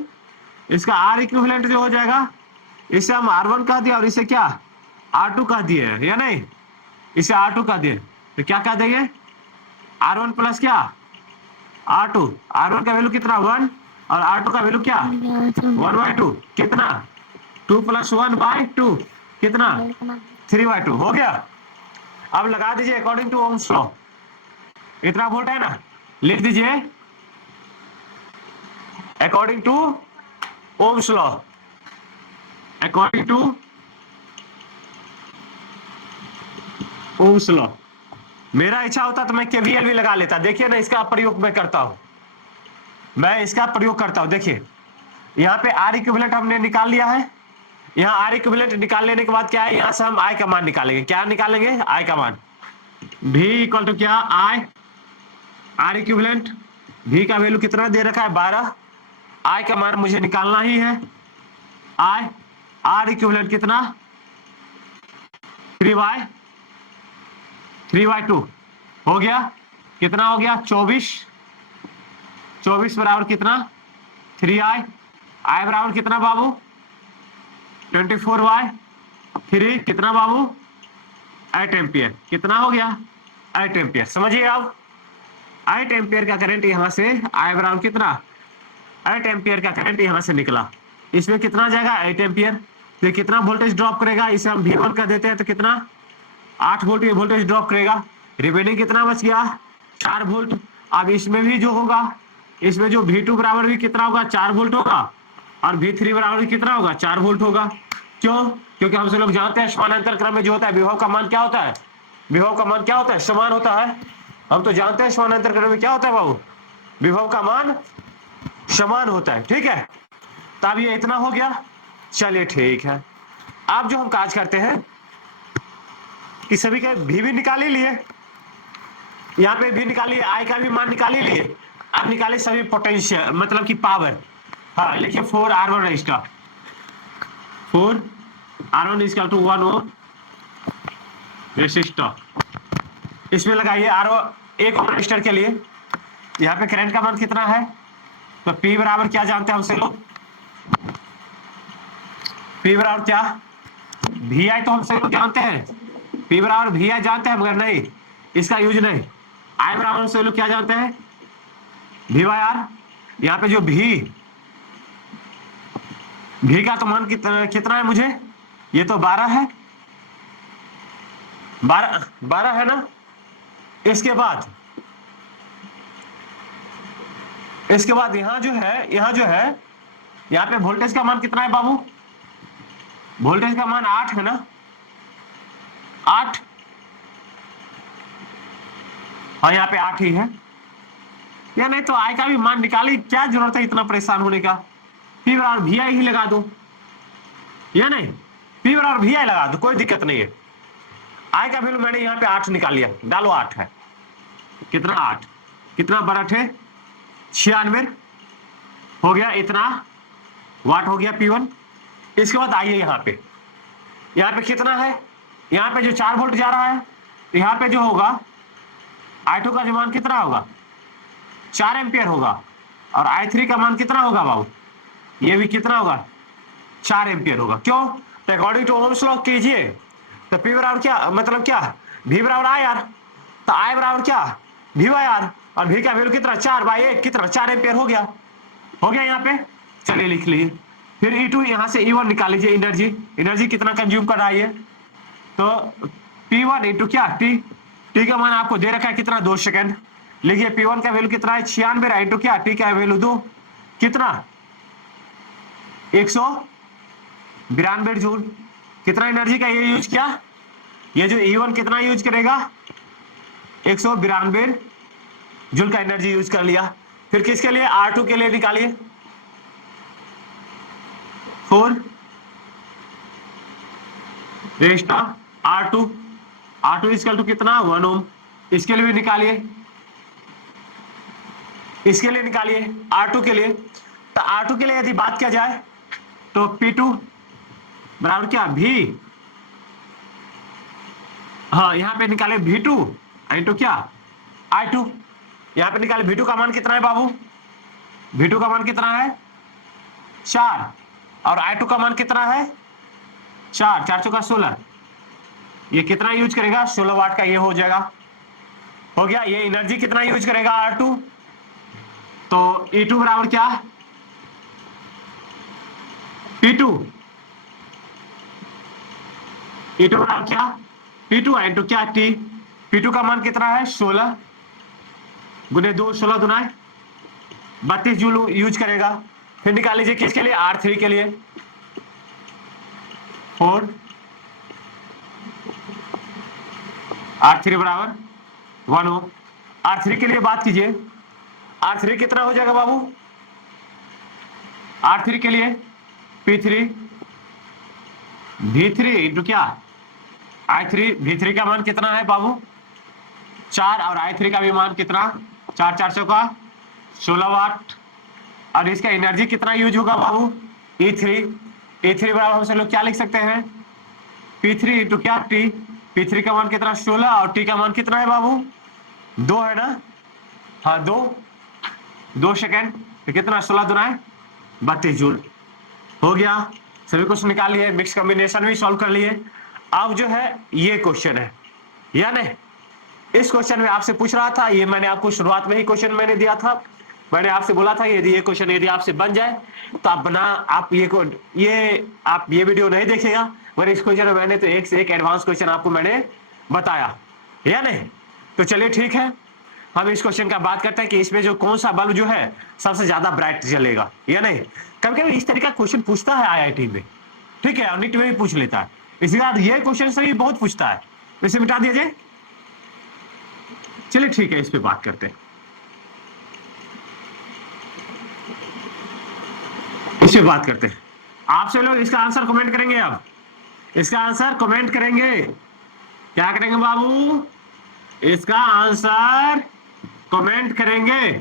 इसका आर इक्विवेलेंट जो हो जाएगा, इसे हम R1 कह दिया और इसे क्या R2 कह दिए या नहीं? इसे R2 कह दिए तो क्या कह देंगे? R1 प्लस क्या? R2। R1 का वैल्यू कितना? 1, और R2 का वैल्यू क्या? 1/2। कितना? 2 + 1/2 कितना? 3/2 हो गया। अब लगा दीजिए अकॉर्डिंग टू ओम्स लॉ। इतना वोल्ट है ना, लिख दीजिए according to Ohm's law. According to Ohm's law. मेरा इच्छा होता तो मैं केवीएल भी लगा लेता। देखिए ना, इसका प्रयोग मैं करता हूं, मैं इसका प्रयोग करता हूं। देखिए यहाँ पे आर इक्विवेलेंट हमने निकाल लिया है। यहाँ आर इक्विवेलेंट निकाल लेने के बाद क्या है, यहाँ से हम आई का मान निकालेंगे। क्या निकालेंगे? आई का मान। V = क्या? आई। आर इक्विवेलेंट V का वैल्यू कितना दे रखा है? 12। आई का मान मुझे निकालना ही है। आई आर इक्विवेलेंट कितना? 3/2 हो गया। कितना हो गया? 24। 24 बराबर कितना? 3i। आई बराबर कितना बाबू? 24/3 कितना बाबू? 8 एम्पियर। कितना हो गया? 8 एम्पियर। समझिए आप, 8 एम्पियर का करंट यहां से, आई बराबर कितना? 8 एम्पियर का करंट यहां से निकला। इसमें कितना जाएगा 8 एम्पियर। तो कितना वोल्टेज ड्रॉप करेगा, इसे हम V1 कर देते हैं तो कितना 8 वोल्ट ये वोल्टेज ड्रॉप करेगा। रिमेनिंग कितना बच गया 4 वोल्ट। अब इसमें भी जो होगा, इसमें जो V2 बराबर भी कितना होगा 4 वोल्ट होगा, और V3 बराबर भी कितना होगा 4 वोल्ट होगा। क्यों? क्योंकि हम सब लोग जानते हैं समानांतर क्रम में जो होता है विभव का मान क्या होता है, विभव का मान क्या होता है समान होता है। हम तो जानते हैं समानांतर क्रम में क्या होता है बाबू, विभव का मान समान होता है। ठीक है, तब ये इतना हो गया। चलिए ठीक है, अब जो हम काज करते हैं कि सभी के भी निकाल ही लिए, यहाँ पे भी निकालिए, आई का भी मान निकाल ही लिए। अब निकाले सभी पोटेंशियल मतलब कि पावर। हाँ लिखिए 4R1 register, 4R1 is equal to 1 ohm resistor. इसमें लगाइए एक ओम रजिस्टर के लिए। यहाँ पे करंट का मान कितना है, तो P बराबर क्या जानते हैं हमसे लोग, P बराबर क्या VI, तो हमसे लोग जानते हैं P बराबर VI जानते हैं, मगर नहीं इसका यूज नहीं। I बराबर से लोग क्या जानते हैं V/R। यहाँ पे जो V का तो मान कितना है मुझे, ये तो 12 है, 12 है ना। इसके बाद यहाँ जो है यहाँ पे वोल्टेज का मान कितना है बाबू, वोल्टेज का मान 8 है ना, 8। हाँ यहाँ पे 8 ही है, या नहीं तो आई का भी मान निकाली, क्या जरूरत है इतना परेशान होने का। P बराबर VI ही लगा दो, या नहीं P बराबर VI लगा दो, कोई दिक्कत नहीं है। आई का वैल्यू मैंने यहाँ पे 8 निकाल लिया, डालो 8 है, कितना 8, कितना बड़ा है 96 हो गया, इतना वाट हो गया P1। इसके बाद आइए यहाँ पे कितना है, यहाँ पे जो 4 वोल्ट जा रहा है, तो यहाँ पे जो होगा I2 का जो मान कितना होगा 4 एम्पियर होगा, और I3 का मान कितना होगा बाबू, ये भी कितना होगा 4 एम्पियर होगा। क्यों, तो अकॉर्डिंग टू ओम्स लॉ कीजिए, तो P बराबर क्या मतलब क्या V बराबर IR, तो I बराबर क्या V/R, और V का वैल्यू कितना 4/1 कितना 4 एम्पियर हो गया यहाँ पे। चलिए लिख लीजिए, फिर E2 यहाँ से E1 निकाल लीजिए, एनर्जी कितना कंज्यूम कर रहा है ये, तो P1 इंटू क्या T का मान आपको दे रखा है कितना 2 सेकंड। लिखिए P1 का वैल्यू कितना है 96 इंटू क्या T का वैल्यू 2 कितना 192 जूल। कितना एनर्जी का ये यूज किया, ये जो E1 कितना यूज करेगा 192 जूल का एनर्जी यूज कर लिया। फिर किसके लिए R2 के लिए निकालिए, 4 रेस्टा R2 इसका टू कितना 1 ओम। इसके लिए भी निकालिए, इसके लिए निकालिए R2 के लिए। तो R2 के लिए यदि बात किया जाए तो P2 बराबर क्या V, हाँ यहाँ पे निकाले V2 इंटू क्या I2। यहाँ पे निकाले V2 का मान कितना है बाबू, V2 का मान कितना है 4, और I2 का मान कितना है 4, 4 चौका 16, ये कितना यूज करेगा 16 वाट का ये हो जाएगा, हो गया। ये एनर्जी कितना यूज करेगा R2, तो E2 बराबर क्या P2 बराबर क्या P2 इंटू क्या T। P2 का मान कितना है 16 गुने 2, 16 दुना 32 जूल यूज करेगा। फिर निकाल लीजिए किसके लिए R3 के लिए, 4 R3 बराबर 1 ओम। R3 के लिए बात कीजिए, R3 कितना हो जाएगा बाबू, R3 के लिए P3 V3 इंटू क्या I3। V3 का मान कितना है बाबू 4, और I3 का भी मान कितना 4, 4 चौका 16 वाट, और इसका एनर्जी कितना यूज होगा बाबू E3 बराबर हम सब लोग क्या लिख सकते हैं P3 इंटू क्या T। P3 का मान कितना 16, और T का मान कितना है बाबू 2 है ना, हाँ 2 सेकेंड, तो कितना 16 दुना 32 जूल हो गया। सभी कुछ निकाल लिए, मिक्स कॉम्बिनेशन भी सॉल्व कर लिए। अब जो है ये क्वेश्चन है, या नहीं इस क्वेश्चन में आपसे पूछ रहा था, ये मैंने आपको शुरुआत में ही क्वेश्चन मैंने दिया था मैंने आपसे बोला था यदि ये क्वेश्चन यदि आपसे बन जाए तो आप बना आप ये वीडियो नहीं देखिएगा, मगर इस क्वेश्चन में मैंने तो एक से एक एडवांस क्वेश्चन आपको मैंने बताया, या नहीं? तो चलिए ठीक है, हम इस क्वेश्चन का बात करते हैं कि इसमें जो कौन सा बल्ब जो है सबसे ज्यादा ब्राइट जलेगा, या नहीं? कभी कभी इस तरह का क्वेश्चन पूछता है आईआईटी में, ठीक है, और नीट में भी पूछ लेता है। इसके बाद ये क्वेश्चन से भी बहुत पूछता है, इसे मिटा दिया जाए। चलिए ठीक है, इस पे बात करते हैं, इस पे बात करते हैं। आपसे लोग इसका आंसर कमेंट करेंगे, अब इसका आंसर कमेंट करेंगे, क्या करेंगे बाबू? इसका आंसर कमेंट करेंगे।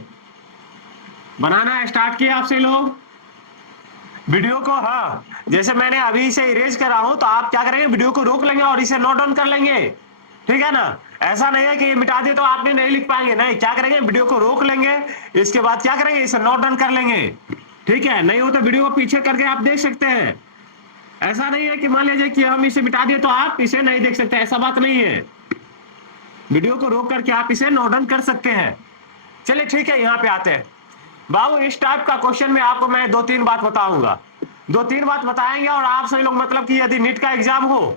बनाना स्टार्ट किया आपसे लोग वीडियो को। हाँ, जैसे मैंने अभी इसे इरेज कर रहा हूं तो आप क्या करेंगे, वीडियो को रोक लेंगे और इसे नोट डाउन कर लेंगे, ठीक है ना? ऐसा नहीं है कि ये मिटा दे तो आपने नहीं लिख पाएंगे, नहीं, क्या करेंगे, वीडियो को रोक लेंगे, इसके बाद क्या करेंगे, इसे नोट डाउन कर लेंगे, ठीक है? नहीं हो तो वीडियो को पीछे करके आप देख सकते हैं। ऐसा नहीं है कि मान लीजिए कि हम इसे मिटा दिए तो आप इसे नहीं देख सकते, ऐसा बात नहीं है। वीडियो को रोक करके आप इसे नोट डाउन कर सकते हैं। चलिए ठीक है, यहाँ पे आते हैं बाबू। इस टाइप का क्वेश्चन में आपको मैं 2-3 बात बताऊंगा, 2-3 बात बताएंगे, और आप सभी लोग मतलब कि यदि नीट का एग्जाम हो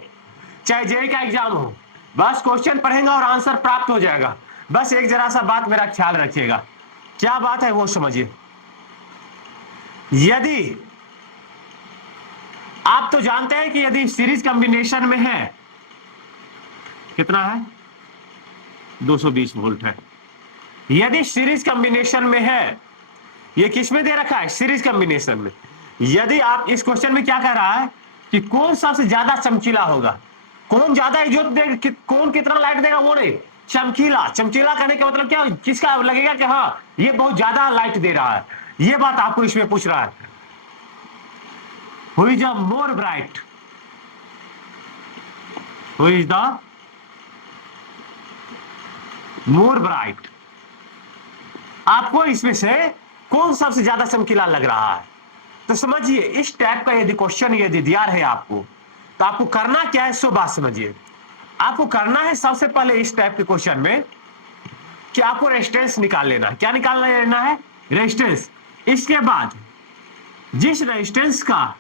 चाहे जेईई का एग्जाम हो, बस क्वेश्चन पढ़ेंगे और आंसर प्राप्त हो जाएगा। बस एक जरा सा बात मेरा ख्याल रखिएगा, क्या बात है वो समझिए। यदि आप तो जानते हैं कि यदि सीरीज कॉम्बिनेशन में है, कितना है, 220 वोल्ट है। यदि सीरीज कॉम्बिनेशन में है, ये किस में दे रखा है, सीरीज कॉम्बिनेशन में। यदि आप इस क्वेश्चन में क्या कह रहा है कि कौन सबसे ज्यादा चमकीला होगा, कौन ज्यादा इज्जत दे, कौन कितना लाइट देगा, वो नहीं, चमकीला। चमकीला कहने का मतलब क्या, किसका लगेगा कि हाँ ये बहुत ज्यादा लाइट दे रहा है, ये बात आपको इसमें पूछ रहा है। Who is the more bright? Who is the more bright? आपको इसमें से कौन सबसे ज्यादा चमकीला लग रहा है? तो समझिए, इस टाइप का यदि क्वेश्चन यदि दिया है आपको, तो आपको करना क्या है, सो बात समझिए। आपको करना है सबसे पहले इस टाइप के क्वेश्चन में कि आपको रेजिस्टेंस निकाल लेना है। क्या निकाल लेना है, रेजिस्टेंस। इसके बाद जिस रेजिस्टेंस का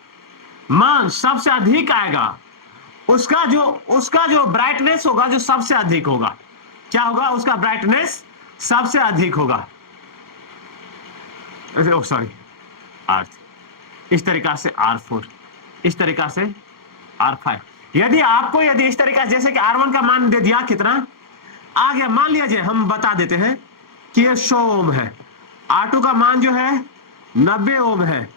मान सबसे अधिक आएगा, उसका जो ब्राइटनेस होगा जो सबसे अधिक होगा, क्या होगा, उसका ब्राइटनेस सबसे अधिक होगा। सॉरी, R, इस तरीका से R4, इस तरीका से R5। यदि आपको यदि इस तरीका से, जैसे कि R1 का मान दे दिया, कितना आ गया, मान लीजिए हम बता देते हैं कि ये 100 ओम है, R2 का मान जो है 90 ओम है,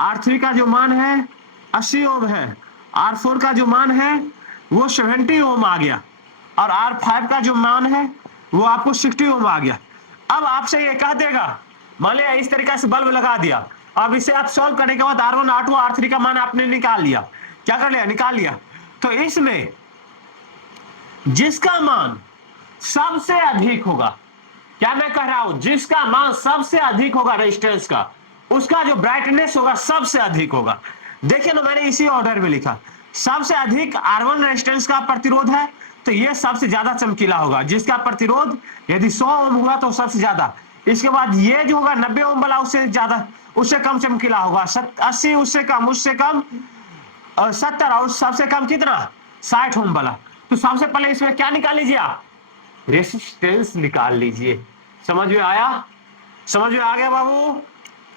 R3 का जो मान है 80 ओम है, R4 का जो मान है वो 70 ओम आ गया, और R5 का जो मान है वो आपको 60 ओम आ गया। अब आपसे ये कह देगा, मान लिया इस तरीका से बल्ब लगा दिया, अब इसे आप सॉल्व करने के बाद R1, R2, R3 का मान आपने निकाल लिया, क्या कर लिया, निकाल लिया। तो इसमें जिसका मान सबसे अधिक होगा, क्या मैं कह रहा हूं, जिसका मान सबसे अधिक होगा रेजिस्टेंस का, उसका जो ब्राइटनेस होगा सबसे अधिक होगा। देखिए ना, मैंने इसी ऑर्डर में लिखा, सबसे अधिक R1 रेजिस्टेंस का प्रतिरोध है, तो ये सबसे ज्यादा चमकीला होगा, जिसका प्रतिरोध यदि 100 ओम हुआ तो सबसे ज्यादा। इसके बाद ये जो होगा 90 ओम वाला, उससे ज्यादा, उससे कम चमकीला होगा, 80 उससे कम, उससे कम 70, और सबसे कम कितना, 60 ओम वाला। तो सबसे पहले इसमें क्या निकाल लीजिए आप, रेसिस्टेंस निकाल लीजिए। समझ में आया, समझ में आ गया बाबू,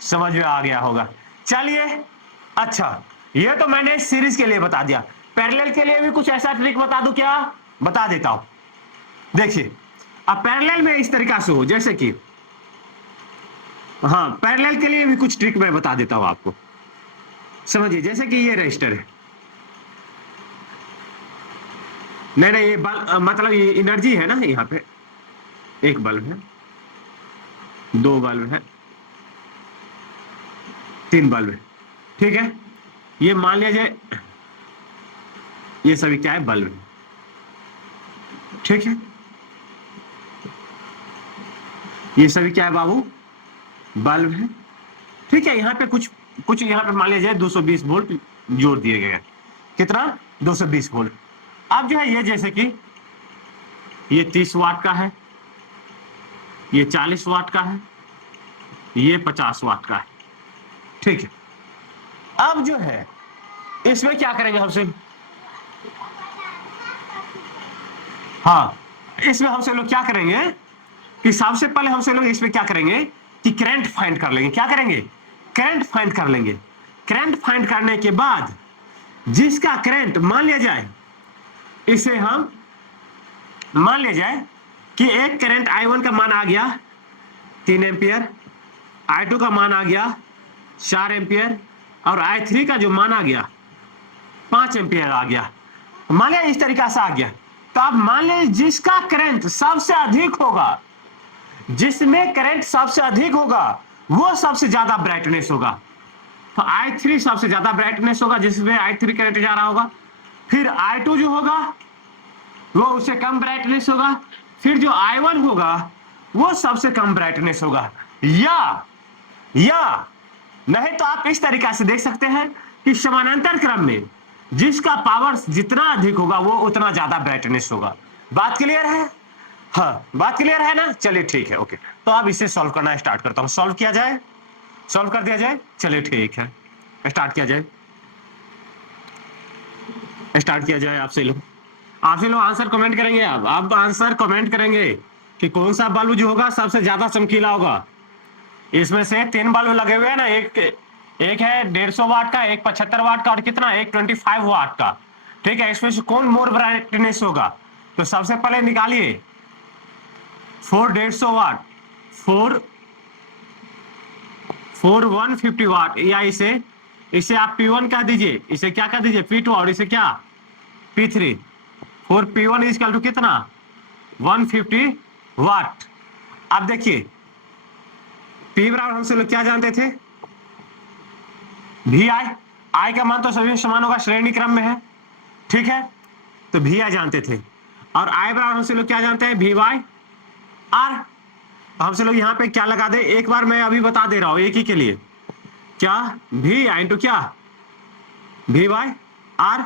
समझ में आ गया होगा। चलिए, अच्छा, ये तो मैंने सीरीज के लिए बता दिया, पैरेलल के लिए भी कुछ ऐसा ट्रिक बता दूं क्या, बता देता हूं। देखिए, अब पैरेलल में इस तरीका से हो, जैसे कि हाँ, पैरेलल के लिए भी कुछ ट्रिक मैं बता देता हूं आपको। समझिए, जैसे कि ये रजिस्टर है, नहीं नहीं, ये मतलब ये एनर्जी है ना, यहाँ पे एक बल्ब है, 2 बल्ब है, 3 बल्ब है, ठीक है। ये मान लीजिए ये सभी क्या है, बल्ब है, ठीक है। ये सभी क्या है बाबू, बल्ब है, ठीक है। यहाँ पे कुछ यहाँ पे मान लीजिए 220 वोल्ट जोड़ दिए गए, कितना, 220 वोल्ट। अब जो है ये, जैसे कि ये 30 वाट का है, ये 40 वाट का है, ये 50 वाट का है, ठीक है। अब जो है इसमें क्या करेंगे हमसे, हाँ इसमें हमसे लोग क्या करेंगे कि सबसे पहले हमसे लोग इसमें क्या करेंगे कि करंट फाइंड कर लेंगे। क्या करेंगे, करंट फाइंड कर लेंगे। करंट फाइंड करने के बाद जिसका करंट मान लिया जाए, इसे हम मान लिया जाए कि एक करंट I1 का मान आ गया 3 एम्पियर, I2 का मान आ गया 4 एम्पियर और I3 का जो मान आ गया 5 एम्पियर आ गया। मान लिया इस तरीका से आ गया, तो अब मान लिया जिसका करंट सबसे अधिक होगा, जिसमें करंट सबसे अधिक होगा वो सबसे ज्यादा ब्राइटनेस होगा। तो I3 सबसे ज्यादा ब्राइटनेस होगा जिसमें I3 करंट जा रहा होगा। फिर I2 जो होगा वो उससे कम ब्राइटनेस होगा। फिर जो I1 होगा वो सबसे कम ब्राइटनेस होगा। या नहीं तो आप इस तरीका से देख सकते हैं कि समानांतर क्रम में जिसका पावर जितना अधिक होगा वो उतना ज्यादा ब्राइटनेस होगा। बात क्लियर है? हाँ बात क्लियर है ना, चलिए ठीक है, ओके। तो अब इसे सॉल्व करना स्टार्ट करता हूं। सॉल्व किया जाए, सॉल्व कर दिया जाए, चलिए ठीक है, स्टार्ट किया जाए, स्टार्ट किया जाए। आपसे लोग आंसर कमेंट करेंगे। आप आंसर कमेंट करेंगे कि कौन सा बल्ब जो होगा सबसे ज्यादा चमकीला होगा। इसमें से 3 बल्ब लगे हुए हैं ना, एक है 150 वाट का, एक 75 वाट का और कितना, एक 25 वाट का, ठीक है। इसमें से कौन मोर ब्राइटनेस होगा, तो सबसे पहले निकालिए 150 वाट, 150 वाट, या इसे आप P1 कह दीजिए, इसे क्या कह दीजिए P2 और इसे क्या P3। 4P1 इक्वल टू कितना 150 वाट। अब देखिए P बराबर हमसे लोग क्या जानते थे, VI, I का मान तो सभी समान होगा, श्रेणी क्रम में है, ठीक है। तो VI जानते थे और I बराबर हमसे लोग क्या जानते हैं VY R। हमसे लोग यहाँ पे क्या लगा दे, एक बार मैं अभी बता दे रहा हूं एक ही के लिए, क्या VI इंटू क्या VY R।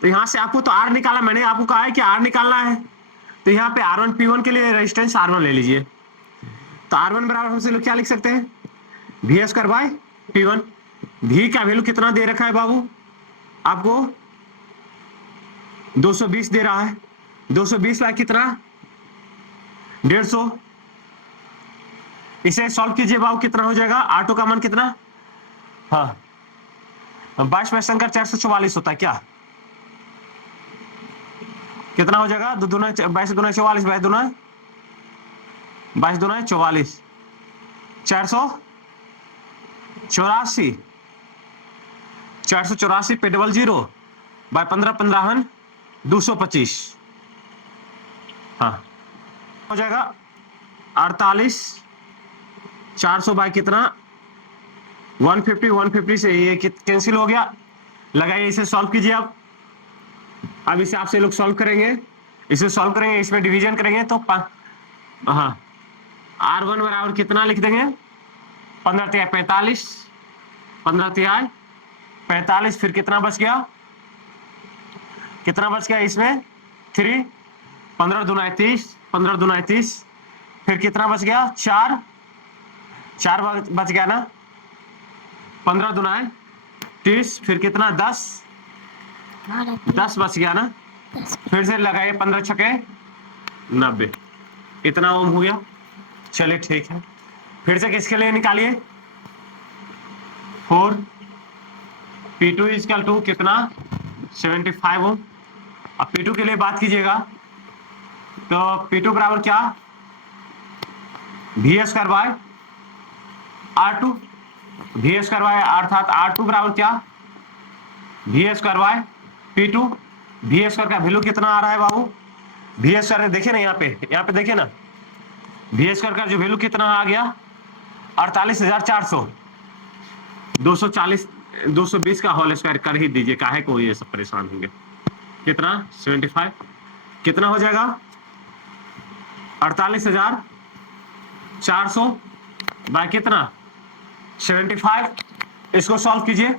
तो यहां से आपको तो R निकाला, मैंने आपको कहा है कि R निकालना है, तो यहाँ पे R1 P1 के लिए रेजिस्टेंस R1 ले लीजिए। तो R1 बराबर हमसे लोग क्या लिख सकते हैं V square by P1। V का वैल्यू कितना दे रखा है बाबू आपको, 220 दे रहा है। 220 बाय कितना 150। इसे सॉल्व कीजिए बाबू, कितना हो जाएगा, R2 का मान कितना, हाँ 22 में शंकर 444 होता है क्या, कितना हो जाएगा, 2 दूना 22 दूना 44, 22 दूना 44, 484, 484 पे 00 बाय 15 15 225, हाँ हो जाएगा 48, 400 बाय कितना 150 से ये कैंसिल हो गया। लगाइए, इसे सॉल्व कीजिए। अब इसे आपसे लोग सॉल्व करेंगे, इसे सॉल्व करेंगे, इसमें डिवीजन करेंगे तो हाँ R1 बराबर कितना लिख देंगे 15 तिहाई 45, 15 तिहाई 45, फिर कितना बच गया, कितना बच गया इसमें 3, 15 दूना 30, 15 दूना 30, फिर कितना बच गया 4 बच गया ना, 15 दूना 30, फिर कितना 10 बच गया ना, फिर से लगाइए 15 छके 90, इतना ओम हो गया। चलिए ठीक है, फिर से किसके लिए निकालिए 4 P2 इक्वल टू कितना 75 ओम। अब P2 के लिए बात कीजिएगा तो P2 बराबर क्या V square by R2, V square by अर्थात R2 बराबर क्या V square by P2। V square का वैल्यू कितना आ रहा है बाबू, V स्क्वायर देखिए ना, यहाँ पे देखिए ना, V स्क्वायर का जो वैल्यू कितना आ गया 48,400, 240 220 का होल स्क्वायर कर ही दीजिए, काहे को ये सब परेशान होंगे। कितना 75, कितना हो जाएगा 48,400 बाय कितना 75। इसको सॉल्व कीजिए,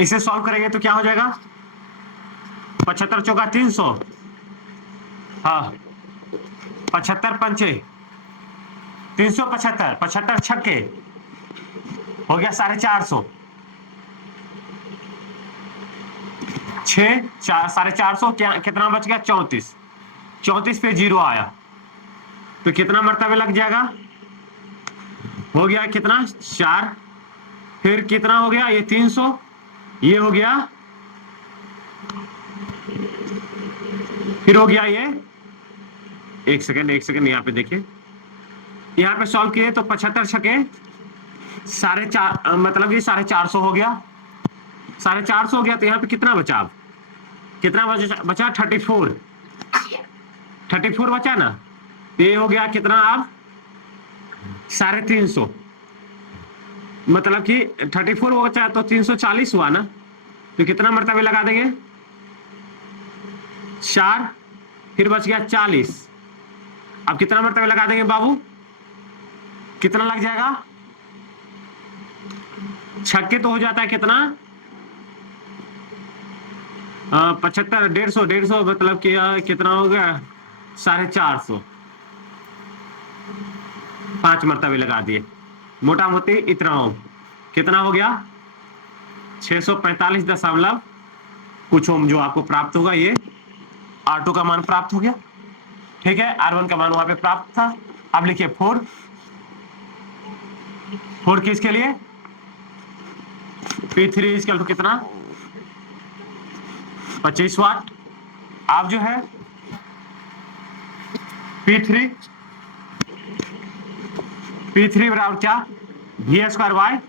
इसे सॉल्व करेंगे तो क्या हो जाएगा 75 चौका 300, हाँ 75 पंचे 375, 75 छक्के हो गया 450, 450 क्या कितना बच गया 34, 34 पे जीरो आया तो कितना मरतबे लग जाएगा, हो गया कितना 4, फिर कितना हो गया ये 300, ये हो गया, फिर हो गया ये, एक सेकंड यहाँ पे देखिए, यहाँ पे सॉल्व किए तो 75 छके 4.5 मतलब ये 450 हो गया, 450 हो गया तो यहाँ पे कितना बचा, अब कितना बचा 34, 34 बचा ना, ये हो गया कितना अब 350, मतलब कि 34 बचा तो 340 हुआ ना, तो कितना मरतबे लगा देंगे 4, फिर बच गया 40, अब कितना मरतबे लगा देंगे बाबू, कितना लग जाएगा, छक्के तो हो जाता है कितना 75, 150 मतलब कि कितना हो गया 450, 5 मरतबे लगा दिए, मोटा मोटी इतना हो, कितना हो गया 645 दशमलव कुछ ओम जो आपको प्राप्त होगा, ये R2 का मान प्राप्त हो गया। ठीक है, R1 का मान वहां पे प्राप्त था। अब लिखिए 4 किसके लिए, P3 इक्वल टू कितना 25 वाट। आप जो है P3 बराबर क्या V²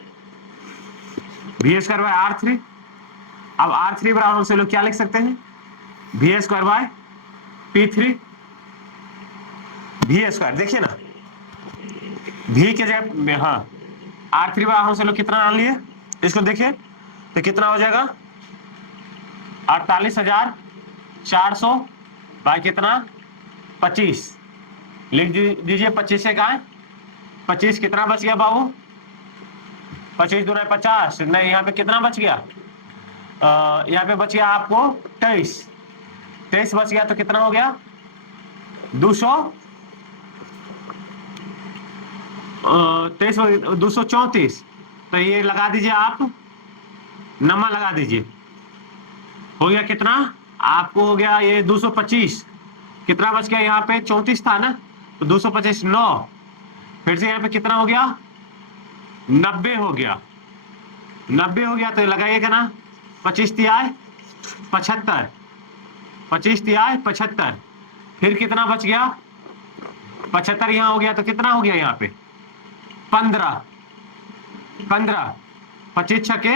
R3। अब R3 बराबर से लोग क्या लिख सकते हैं V² P3 V², देखिए ना V के जगह, हाँ R3 बराबर से लोग कितना मान लिए, इसको देखिए तो कितना हो जाएगा 48,400 बाई कितना 25, लिख दीजिए 25 से कहा 25 कितना बच गया बाबू, 25 दूना 50, नहीं यहाँ पे कितना बच गया, यहाँ पे बच गया आपको 23 बच गया तो कितना हो गया 234, तो ये लगा दीजिए आप, नंबर लगा दीजिए, हो गया कितना आपको, हो गया ये 225, कितना बच गया यहाँ पे 34 था ना, तो 225 9, फिर से यहाँ पे कितना हो गया 90 हो गया, 90 हो गया तो लगाइएगा ना 25 तिहाई 75, 25 तिहाई 75, फिर कितना बच गया 75 यहाँ हो गया तो कितना हो गया यहाँ पे 15, 25 छके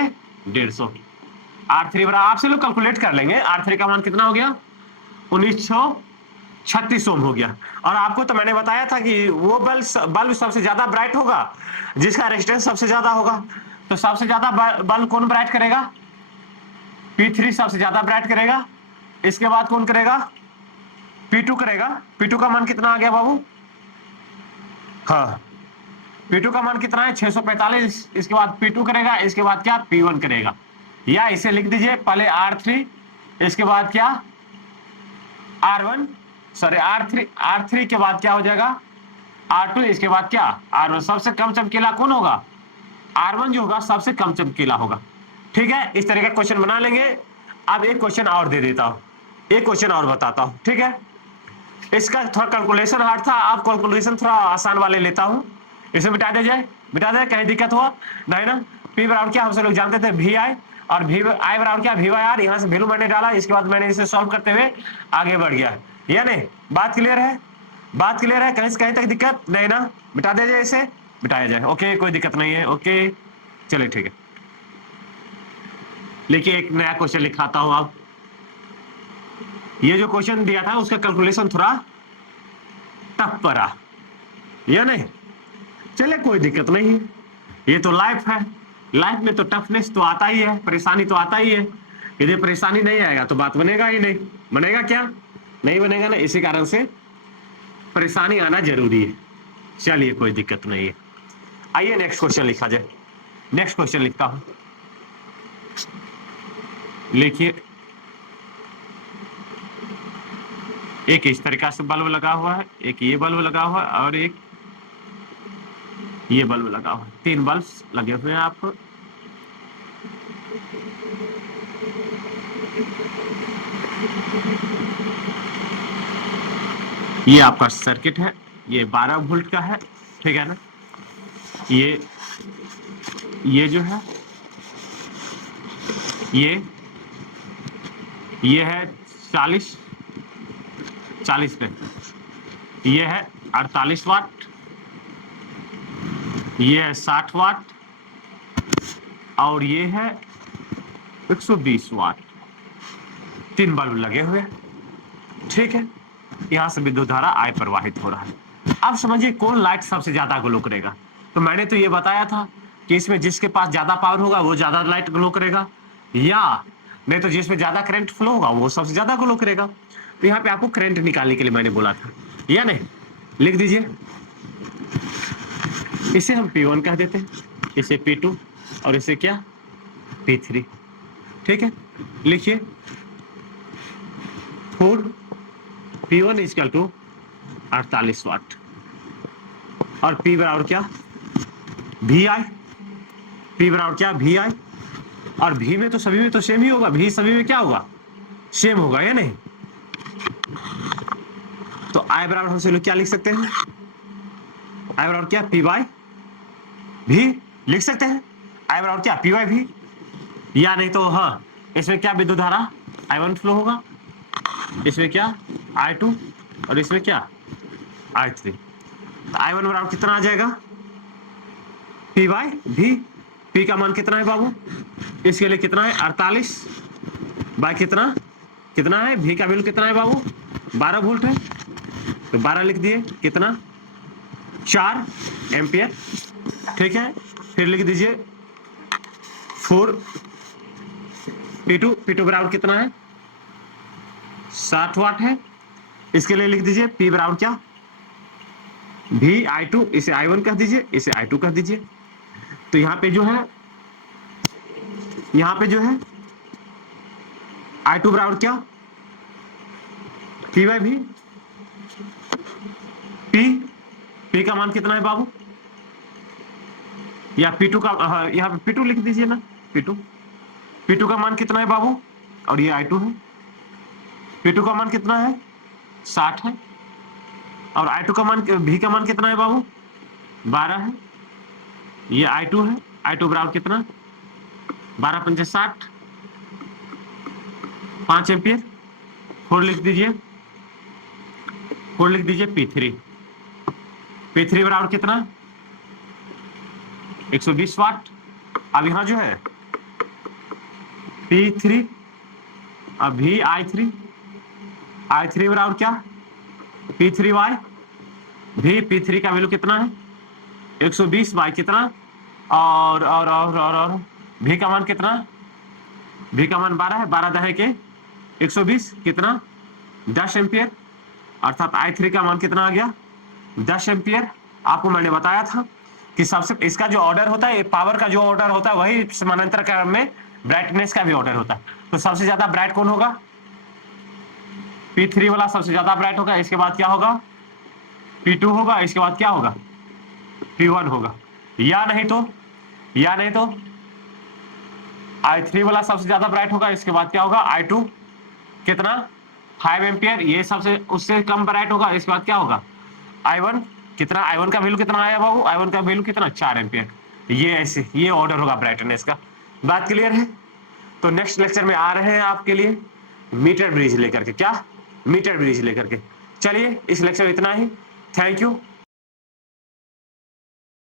150, R3 बराबर आपसे लोग कैलकुलेट कर लेंगे, R3 का मान कितना हो गया 1936 ओम हो गया। और आपको तो मैंने बताया था कि वो बल्ब सबसे ज्यादा ब्राइट होगा जिसका रेजिस्टेंस सबसे ज्यादा होगा, तो सबसे ज्यादा बल्ब कौन ब्राइट करेगा, P3 सबसे ज्यादा ब्राइट करेगा, इसके बाद कौन करेगा P2 करेगा। P2 का मान कितना आ गया बाबू, हाँ P2 का मान कितना है 645, इसके बाद P2 करेगा, इसके बाद क्या P1 करेगा, या इसे लिख दीजिए पहले R3 इसके बाद क्या R1, सॉरी R3 के बाद क्या हो जाएगा R2, इसके बाद क्या R1। सबसे कम चमकीला कौन होगा, R1 जो होगा सबसे कम चमकीला होगा। ठीक है, इस तरह का क्वेश्चन बना लेंगे। अब एक क्वेश्चन और दे देता हूं, एक क्वेश्चन और बताता हूं, ठीक है। इसका थोड़ा कैलकुलेशन हार्ड था, आप कैलकुलेशन थोड़ा आसान वाले लेता हूं, इसे मिटा दे जाए, मिटा दे, कहीं दिक्कत हुआ नहीं ना। P बराबर क्या हमसे लोग जानते थे VI, और I बराबर क्या VY। यहाँ से वैल्यू मैंने डाला, इसके बाद मैंने इसे सॉल्व करते हुए आगे बढ़ गया, या नहीं, बात क्लियर है, बात क्लियर है, कहीं से कहीं तक दिक्कत नहीं ना, मिटा दे जाए, इसे मिटाया जाए, ओके कोई दिक्कत नहीं है, ओके चलिए ठीक है। लेकिन एक नया क्वेश्चन लिखाता हूं, आप ये जो क्वेश्चन दिया था उसका कैलकुलेशन थोड़ा टफ पड़ा, या नहीं, चले कोई दिक्कत नहीं है, ये तो लाइफ है, लाइफ में तो टफनेस तो आता ही है, परेशानी तो आता ही है, यदि परेशानी नहीं आएगा तो बात बनेगा ही नहीं, बनेगा क्या, नहीं बनेगा ना, इसी कारण से परेशानी आना जरूरी है। चलिए कोई दिक्कत नहीं है, आइए नेक्स्ट क्वेश्चन लिखा जाए। नेक्स्ट क्वेश्चन लिखता हूं, लिखिए, एक इस तरीका से बल्ब लगा हुआ है, एक ये बल्ब लगा हुआ है, और एक ये बल्ब लगा हुआ है, 3 बल्ब लगे हुए हैं आपको। ये आपका सर्किट है, ये 12 वोल्ट का है, ठीक है ना। ये जो है ये है 40 पे, ये है 48 वाट, ये है 60 वाट और ये है 120 वाट। 3 बल्ब लगे हुए, ठीक है। यहां से विद्युत धारा I प्रवाहित हो रहा है। अब समझिए कौन लाइट सबसे ज्यादा ग्लो करेगा। तो मैंने तो ये बताया था कि इसमें जिसके पास ज्यादा पावर होगा वो ज्यादा लाइट ग्लो करेगा, या नहीं तो जिसमें ज्यादा करंट फ्लो होगा वो सबसे ज्यादा ग्लो करेगा। तो यहाँ पे आपको करंट निकालने के लिए मैंने बोला था, या नहीं, लिख दीजिए। इसे हम P1 कह देते हैं, इसे P2 और इसे क्या P3, ठीक है। लिखिए 4 P1 इक्वल टू 48 वाट और P बराबर क्या VI, P बराबर क्या VI, और V में तो सभी में तो सेम ही होगा, V सभी में क्या होगा सेम होगा, या नहीं। तो I बराबर हम से लोग क्या लिख सकते हैं, I बराबर क्या P बाई V लिख सकते हैं। I बराबर क्या P बाई V, या नहीं तो हाँ इसमें क्या विद्युत धारा I1 फ्लो होगा, इसमें क्या I2 और इसमें क्या I3। तो I1 बराबर कितना आ जाएगा P बाई V। P का मान कितना है बाबू, इसके लिए कितना है 48 बाई कितना है, V का वैल्यू कितना है बाबू 12 वोल्ट है, तो 12 लिख दिए, कितना 4 एम्पियर, ठीक है। फिर लिख दीजिए 4 P2 बराबर कितना है 60 वाट है, इसके लिए लिख दीजिए P बराबर क्या VI2, इसे I1 कह दीजिए, इसे I2 कह दीजिए। तो यहाँ पे जो है I2 बराबर क्या P बाई V, P का मान कितना है बाबू, या P2 का यहाँ पे P2 लिख दीजिए ना, P2 का मान कितना है बाबू, और ये I2 है। P2 का मान कितना है 60 है, और I2 का मान V का मान कितना है बाबू 12 है, ये I2 है। I2 बराबर कितना 12 पंचे 60, 5 एम्पियर। 4 लिख दीजिए P3 बराबर कितना 120 वाट। अब यहाँ जो है P3 अब I3 बराबर क्या P3 बाई V। P3 का वैल्यू कितना है 120 बाई कितना, और V का मान कितना, V का मान 12 है, 12 दहे के 120 कितना 10 एम्पियर, अर्थात I3 का मान कितना आ गया 10 एम्पियर। आपको मैंने बताया था कि सबसे इसका जो ऑर्डर होता है, पावर का जो ऑर्डर होता है वही समानांतर क्रम में ब्राइटनेस का भी ऑर्डर होता है। तो सबसे ज्यादा ब्राइट कौन होगा P3 वाला सबसे ज्यादा ब्राइट होगा, इसके बाद क्या होगा P2 होगा, इसके बाद क्या होगा P1 होगा, या नहीं तो I3 वाला सबसे ज्यादा ब्राइट होगा, इसके बाद क्या होगा I2 कितना 5 एम्पियर, ये सबसे उससे कम ब्राइट होगा, इसके बाद क्या होगा I1 कितना, I1 का वैल्यू कितना आया बाबू, I1 का वैल्यू कितना 4 एम्पियर। ये ऐसे ये ऑर्डर होगा ब्राइटनेस का। बात क्लियर है। तो नेक्स्ट लेक्चर में आ रहे हैं आपके लिए मीटर ब्रिज लेकर के, क्या मीटर ब्रिज लेकर के। चलिए इस लेक्चर में इतना ही, थैंक यू।